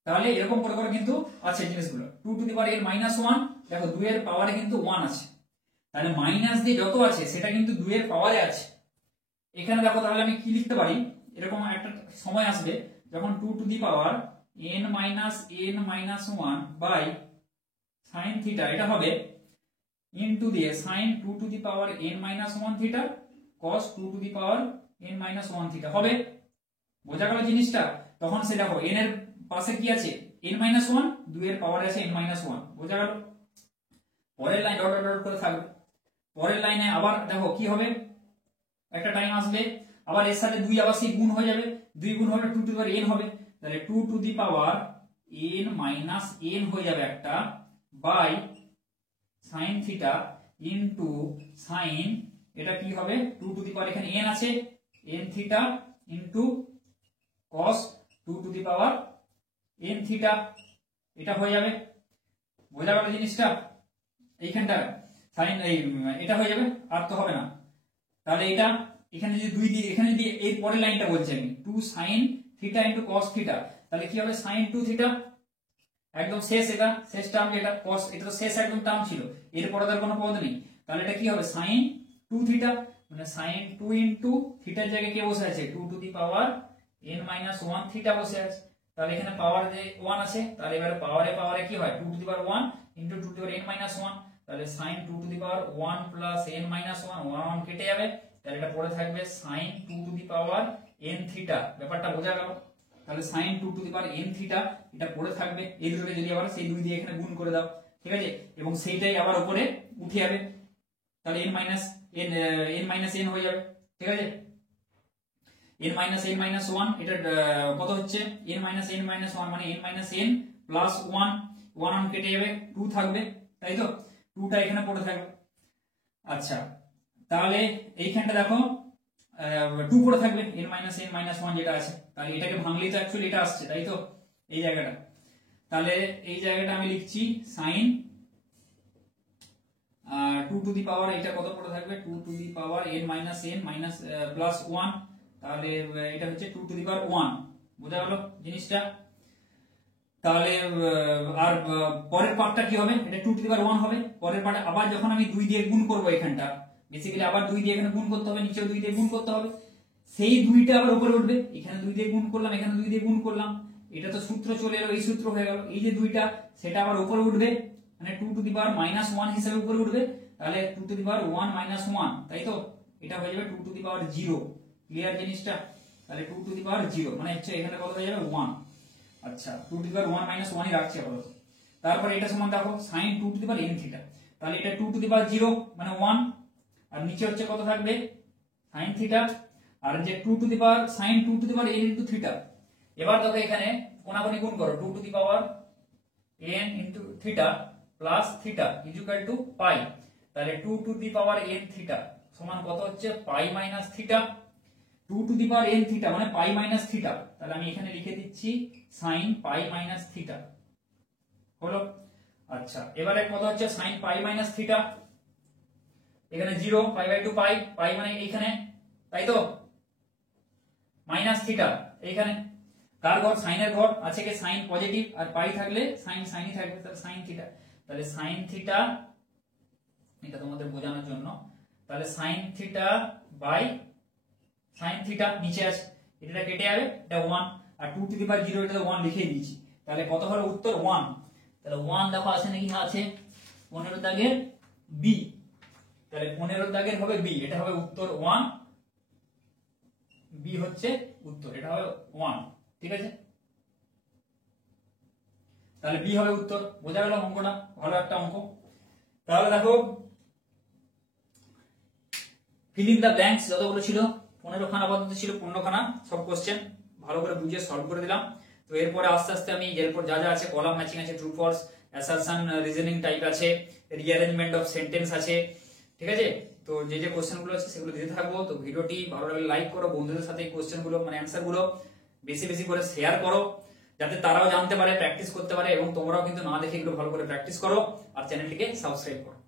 তাহলে এরকম করে করে কিন্তু আছে জিনিসগুলো। 2 to the power n minus 1, দেখো 2 এর পাওয়ারে কিন্তু 1 আছে, তাহলে মাইনাস দিয়ে যত আছে সেটা কিন্তু 2 এর পাওয়ারে আছে। এখানে দেখো তাহলে আমি কি লিখতে পারি, এরকম একটা সময় আসবে যখন 2 to the power n minus 1 by sine theta, এটা হবে ইনটু দিয়ে sine 2 to the power n minus 1 theta cos 2 to the power n minus 1 theta হবে, বোঝা গেল জিনিসটা? তখন সে দেখো n এর পাশে কি আছে n মাইনাস 1, 2 এর পাওয়ারে আছে n মাইনাস 1, বোঝা গেল? পরের লাইন ডট ডট ডট করে থাকবে, পরের লাইনে আবার দেখো কি হবে, একটা টাইম আসবে আবার এর সাথে 2 আবার সেই গুণ হয়ে যাবে, 2 গুণ হলে 2 টু দি পাওয়ার n হবে, তাহলে 2 to the power n minus n হয়ে যাবে একটা by sine theta into sine, এটা কি হবে 2 টু দি পাওয়ার এখানে n আছে n theta into cos 2 to the power n theta, এটা হয়ে যাবে, বোঝা গেল জিনিসটা? এইখানটা সাইন এটা হয়ে যাবে, আর তো হবে না। তাহলে এটা এখানে যদি 2 দিয়ে, এখানে যদি এই পরের লাইনটা বলছি আমি 2 sin theta into cos theta, তাহলে কি হবে sin 2 থিটা, একদম শেষ, এটা শেষ টার্ম, এটা cos, এটা তো শেষ একদম টার্ম ছিল, এরপরে তার কোনো পদ নেই, তাহলে এটা কি হবে sin 2 থিটা, মানে sin 2 ইনটু থিটার জায়গায় কে বসে আছে 2 to the power n minus 1 theta বসে আছে, তাহলে এখানে পাওয়ার যে 1 আছে, তাহলে এবারে পাওয়ারে কি হয় 2 to the power 1 into 2 to the power n minus 1, তাহলে sin 2 to the power 1 plus n minus 1, 1 কেটে যাবে, তাহলে এটা পড়ে থাকবে sin 2 to the power n theta, ব্যাপারটা বোঝা গেল? তাহলে sin 2 to the power n theta এটা পড়ে থাকবে, এই দুটোকে যদি আবার সেই 2 দিয়ে এখানে গুণ করে দাও, ঠিক আছে, এবং সেইটাই আবার উপরে উঠে যাবে, তাহলে n মাইনাস n হয়ে যাবে, ঠিক আছে, n মাইনাস n মাইনাস 1, এটা কত হচ্ছে n মাইনাস n মাইনাস 1 মানে n মাইনাস n প্লাস 1, 1 কেটে যাবে, 2 থাকবে, তাই তো 2টা এখানে পড়ে থাকবে। আচ্ছা, তাহলে এইখানটা দেখো 2 পড়ে থাকবে n মাইনাস n মাইনাস 1 যেটা আছে, তাহলে এটাকে ভাঙলেই তো অ্যাকচুয়ালি এটা আসছে, তাই তো এই জায়গাটা, তাহলে এই জায়গাটা আমি লিখছি sin 2 টু দি পাওয়ার, এটা কত পড়ে থাকবে 2 to the power n minus n minus plus 1, তাহলে এটা হচ্ছে 2 টু দি পাওয়ার 1, বোঝা গেল জিনিসটা? তাহলে আর পরের পার্টটা কি হবে, এটা 2 টু দি পাওয়ার 1 হবে, পরের পার্টে আবার যখন আমি 2 দিয়ে গুণ করব, এখানটা বেসিক্যালি আবার 2 দিয়ে এখানে গুণ করতে হবে, নিচেও 2 দিয়ে গুণ করতে হবে, সেই 2টা আবার উপরে উঠবে, এখানে 2 দিয়ে গুণ করলাম, এখানে 2 দিয়ে গুণ করলাম, এটা তো সূত্র চলে এলো, এই সূত্র হয়ে গেল, এই যে 2টা সেটা আবার উপরে উঠবে, মানে 2 টু দি পাওয়ার মাইনাস 1 হিসেবে উপরে উঠবে, তাহলে 2 টু দি পাওয়ার 1 মাইনাস 1, তাই তো এটা হয়ে যাবে 2 টু দি পাওয়ার 0, ক্লিয়ার জিনিসটা? তাহলে 2 টু দি পাওয়ার 0 মানে হচ্ছে এখানে কত হয়ে যাবে 1, আচ্ছা 2 টু দি পাওয়ার 1 মাইনাস 1 ই রাখছি আপাতত। তারপর এটা সমান দেখো sin 2 to the power n theta, তাহলে এটা 2 টু দি পাওয়ার 0 মানে 1, আর নিচে হচ্ছে কত থাকবে sin থিটা, আর যে 2 to the power sin 2 to the power n into theta, এবার দেখো এখানে কোনাকুনি গুণ করো 2 to the power n into theta plus theta is equal to pi, তাহলে 2 to the power n theta সমান কত হচ্ছে pi minus theta, 2 to the power n theta মানে পাই মাইনাস থিটা, তাহলে আমি এখানে লিখে দিচ্ছি sin পাই মাইনাস থিটা হলো। আচ্ছা, এবারে কত হচ্ছে sin পাই মাইনাস থিটা, এখানে 0 পাই বাই 2 পাই, পাই মানে এইখানে, তাই তো মাইনাস থিটা এইখানে, কার ঘর সাইনের ঘর আছে কি সাইন পজিটিভ, আর পাই থাকলে সাইন সাইনই থাকবে, তাহলে সাইন থিটা, তাহলে সাইন থিটা, এটা তোমাদের বোঝানোর জন্য, তাহলে sin theta by sin theta নিচে আছে, এটা কেটে যাবে, এটা 1 আর 2 টু দি পাওয়ার 0 এটা তো 1 লিখে দিয়েছি। তাহলে কত হলো উত্তর 1। তাহলে 1 দেখো আছে নাকি, আছে 15 দাগের বি। তাহলে 15 দাগের হবে বি, এটা হবে উত্তর 1, বি হচ্ছে উত্তর, এটা হবে 1। ঠিক আছে, তাহলে বি হবে উত্তর। বোঝা গেল অঙ্কটা? ভালো একটা অঙ্ক। তাহলে দেখো ফিল ইন দা ব্ল্যাঙ্কস যতগুলো ছিল 15 খানা পদ্ধতি ছিল, 15 খানা সব কোশ্চেন ভালো করে বুঝিয়ে সলভ করে দিলাম। তো এরপরে আস্তে আস্তে আমি এরপর যা যা আছে, কলাম ম্যাচিং আছে, true false, assertion, reasoning type আছে, রিঅ্যারেঞ্জমেন্ট অফ সেন্টেন্স আছে। ঠিক আছে, তো যে যে কোশ্চেনগুলো আছে সেগুলো দিতে থাকবো। তো ভিডিওটি ভালো লাগলে লাইক করো, বন্ধুদের সাথে এই কোশ্চেনগুলো মানে অ্যান্সার গুলো বেশি বেশি করে শেয়ার করো, যাতে তারাও জানতে পারে, প্র্যাকটিস করতে পারে, এবং তোমরাও কিন্তু না দেখে এগুলো ভালো করে প্র্যাকটিস করো। আর চ্যানেলটিকে সাবস্ক্রাইব করো।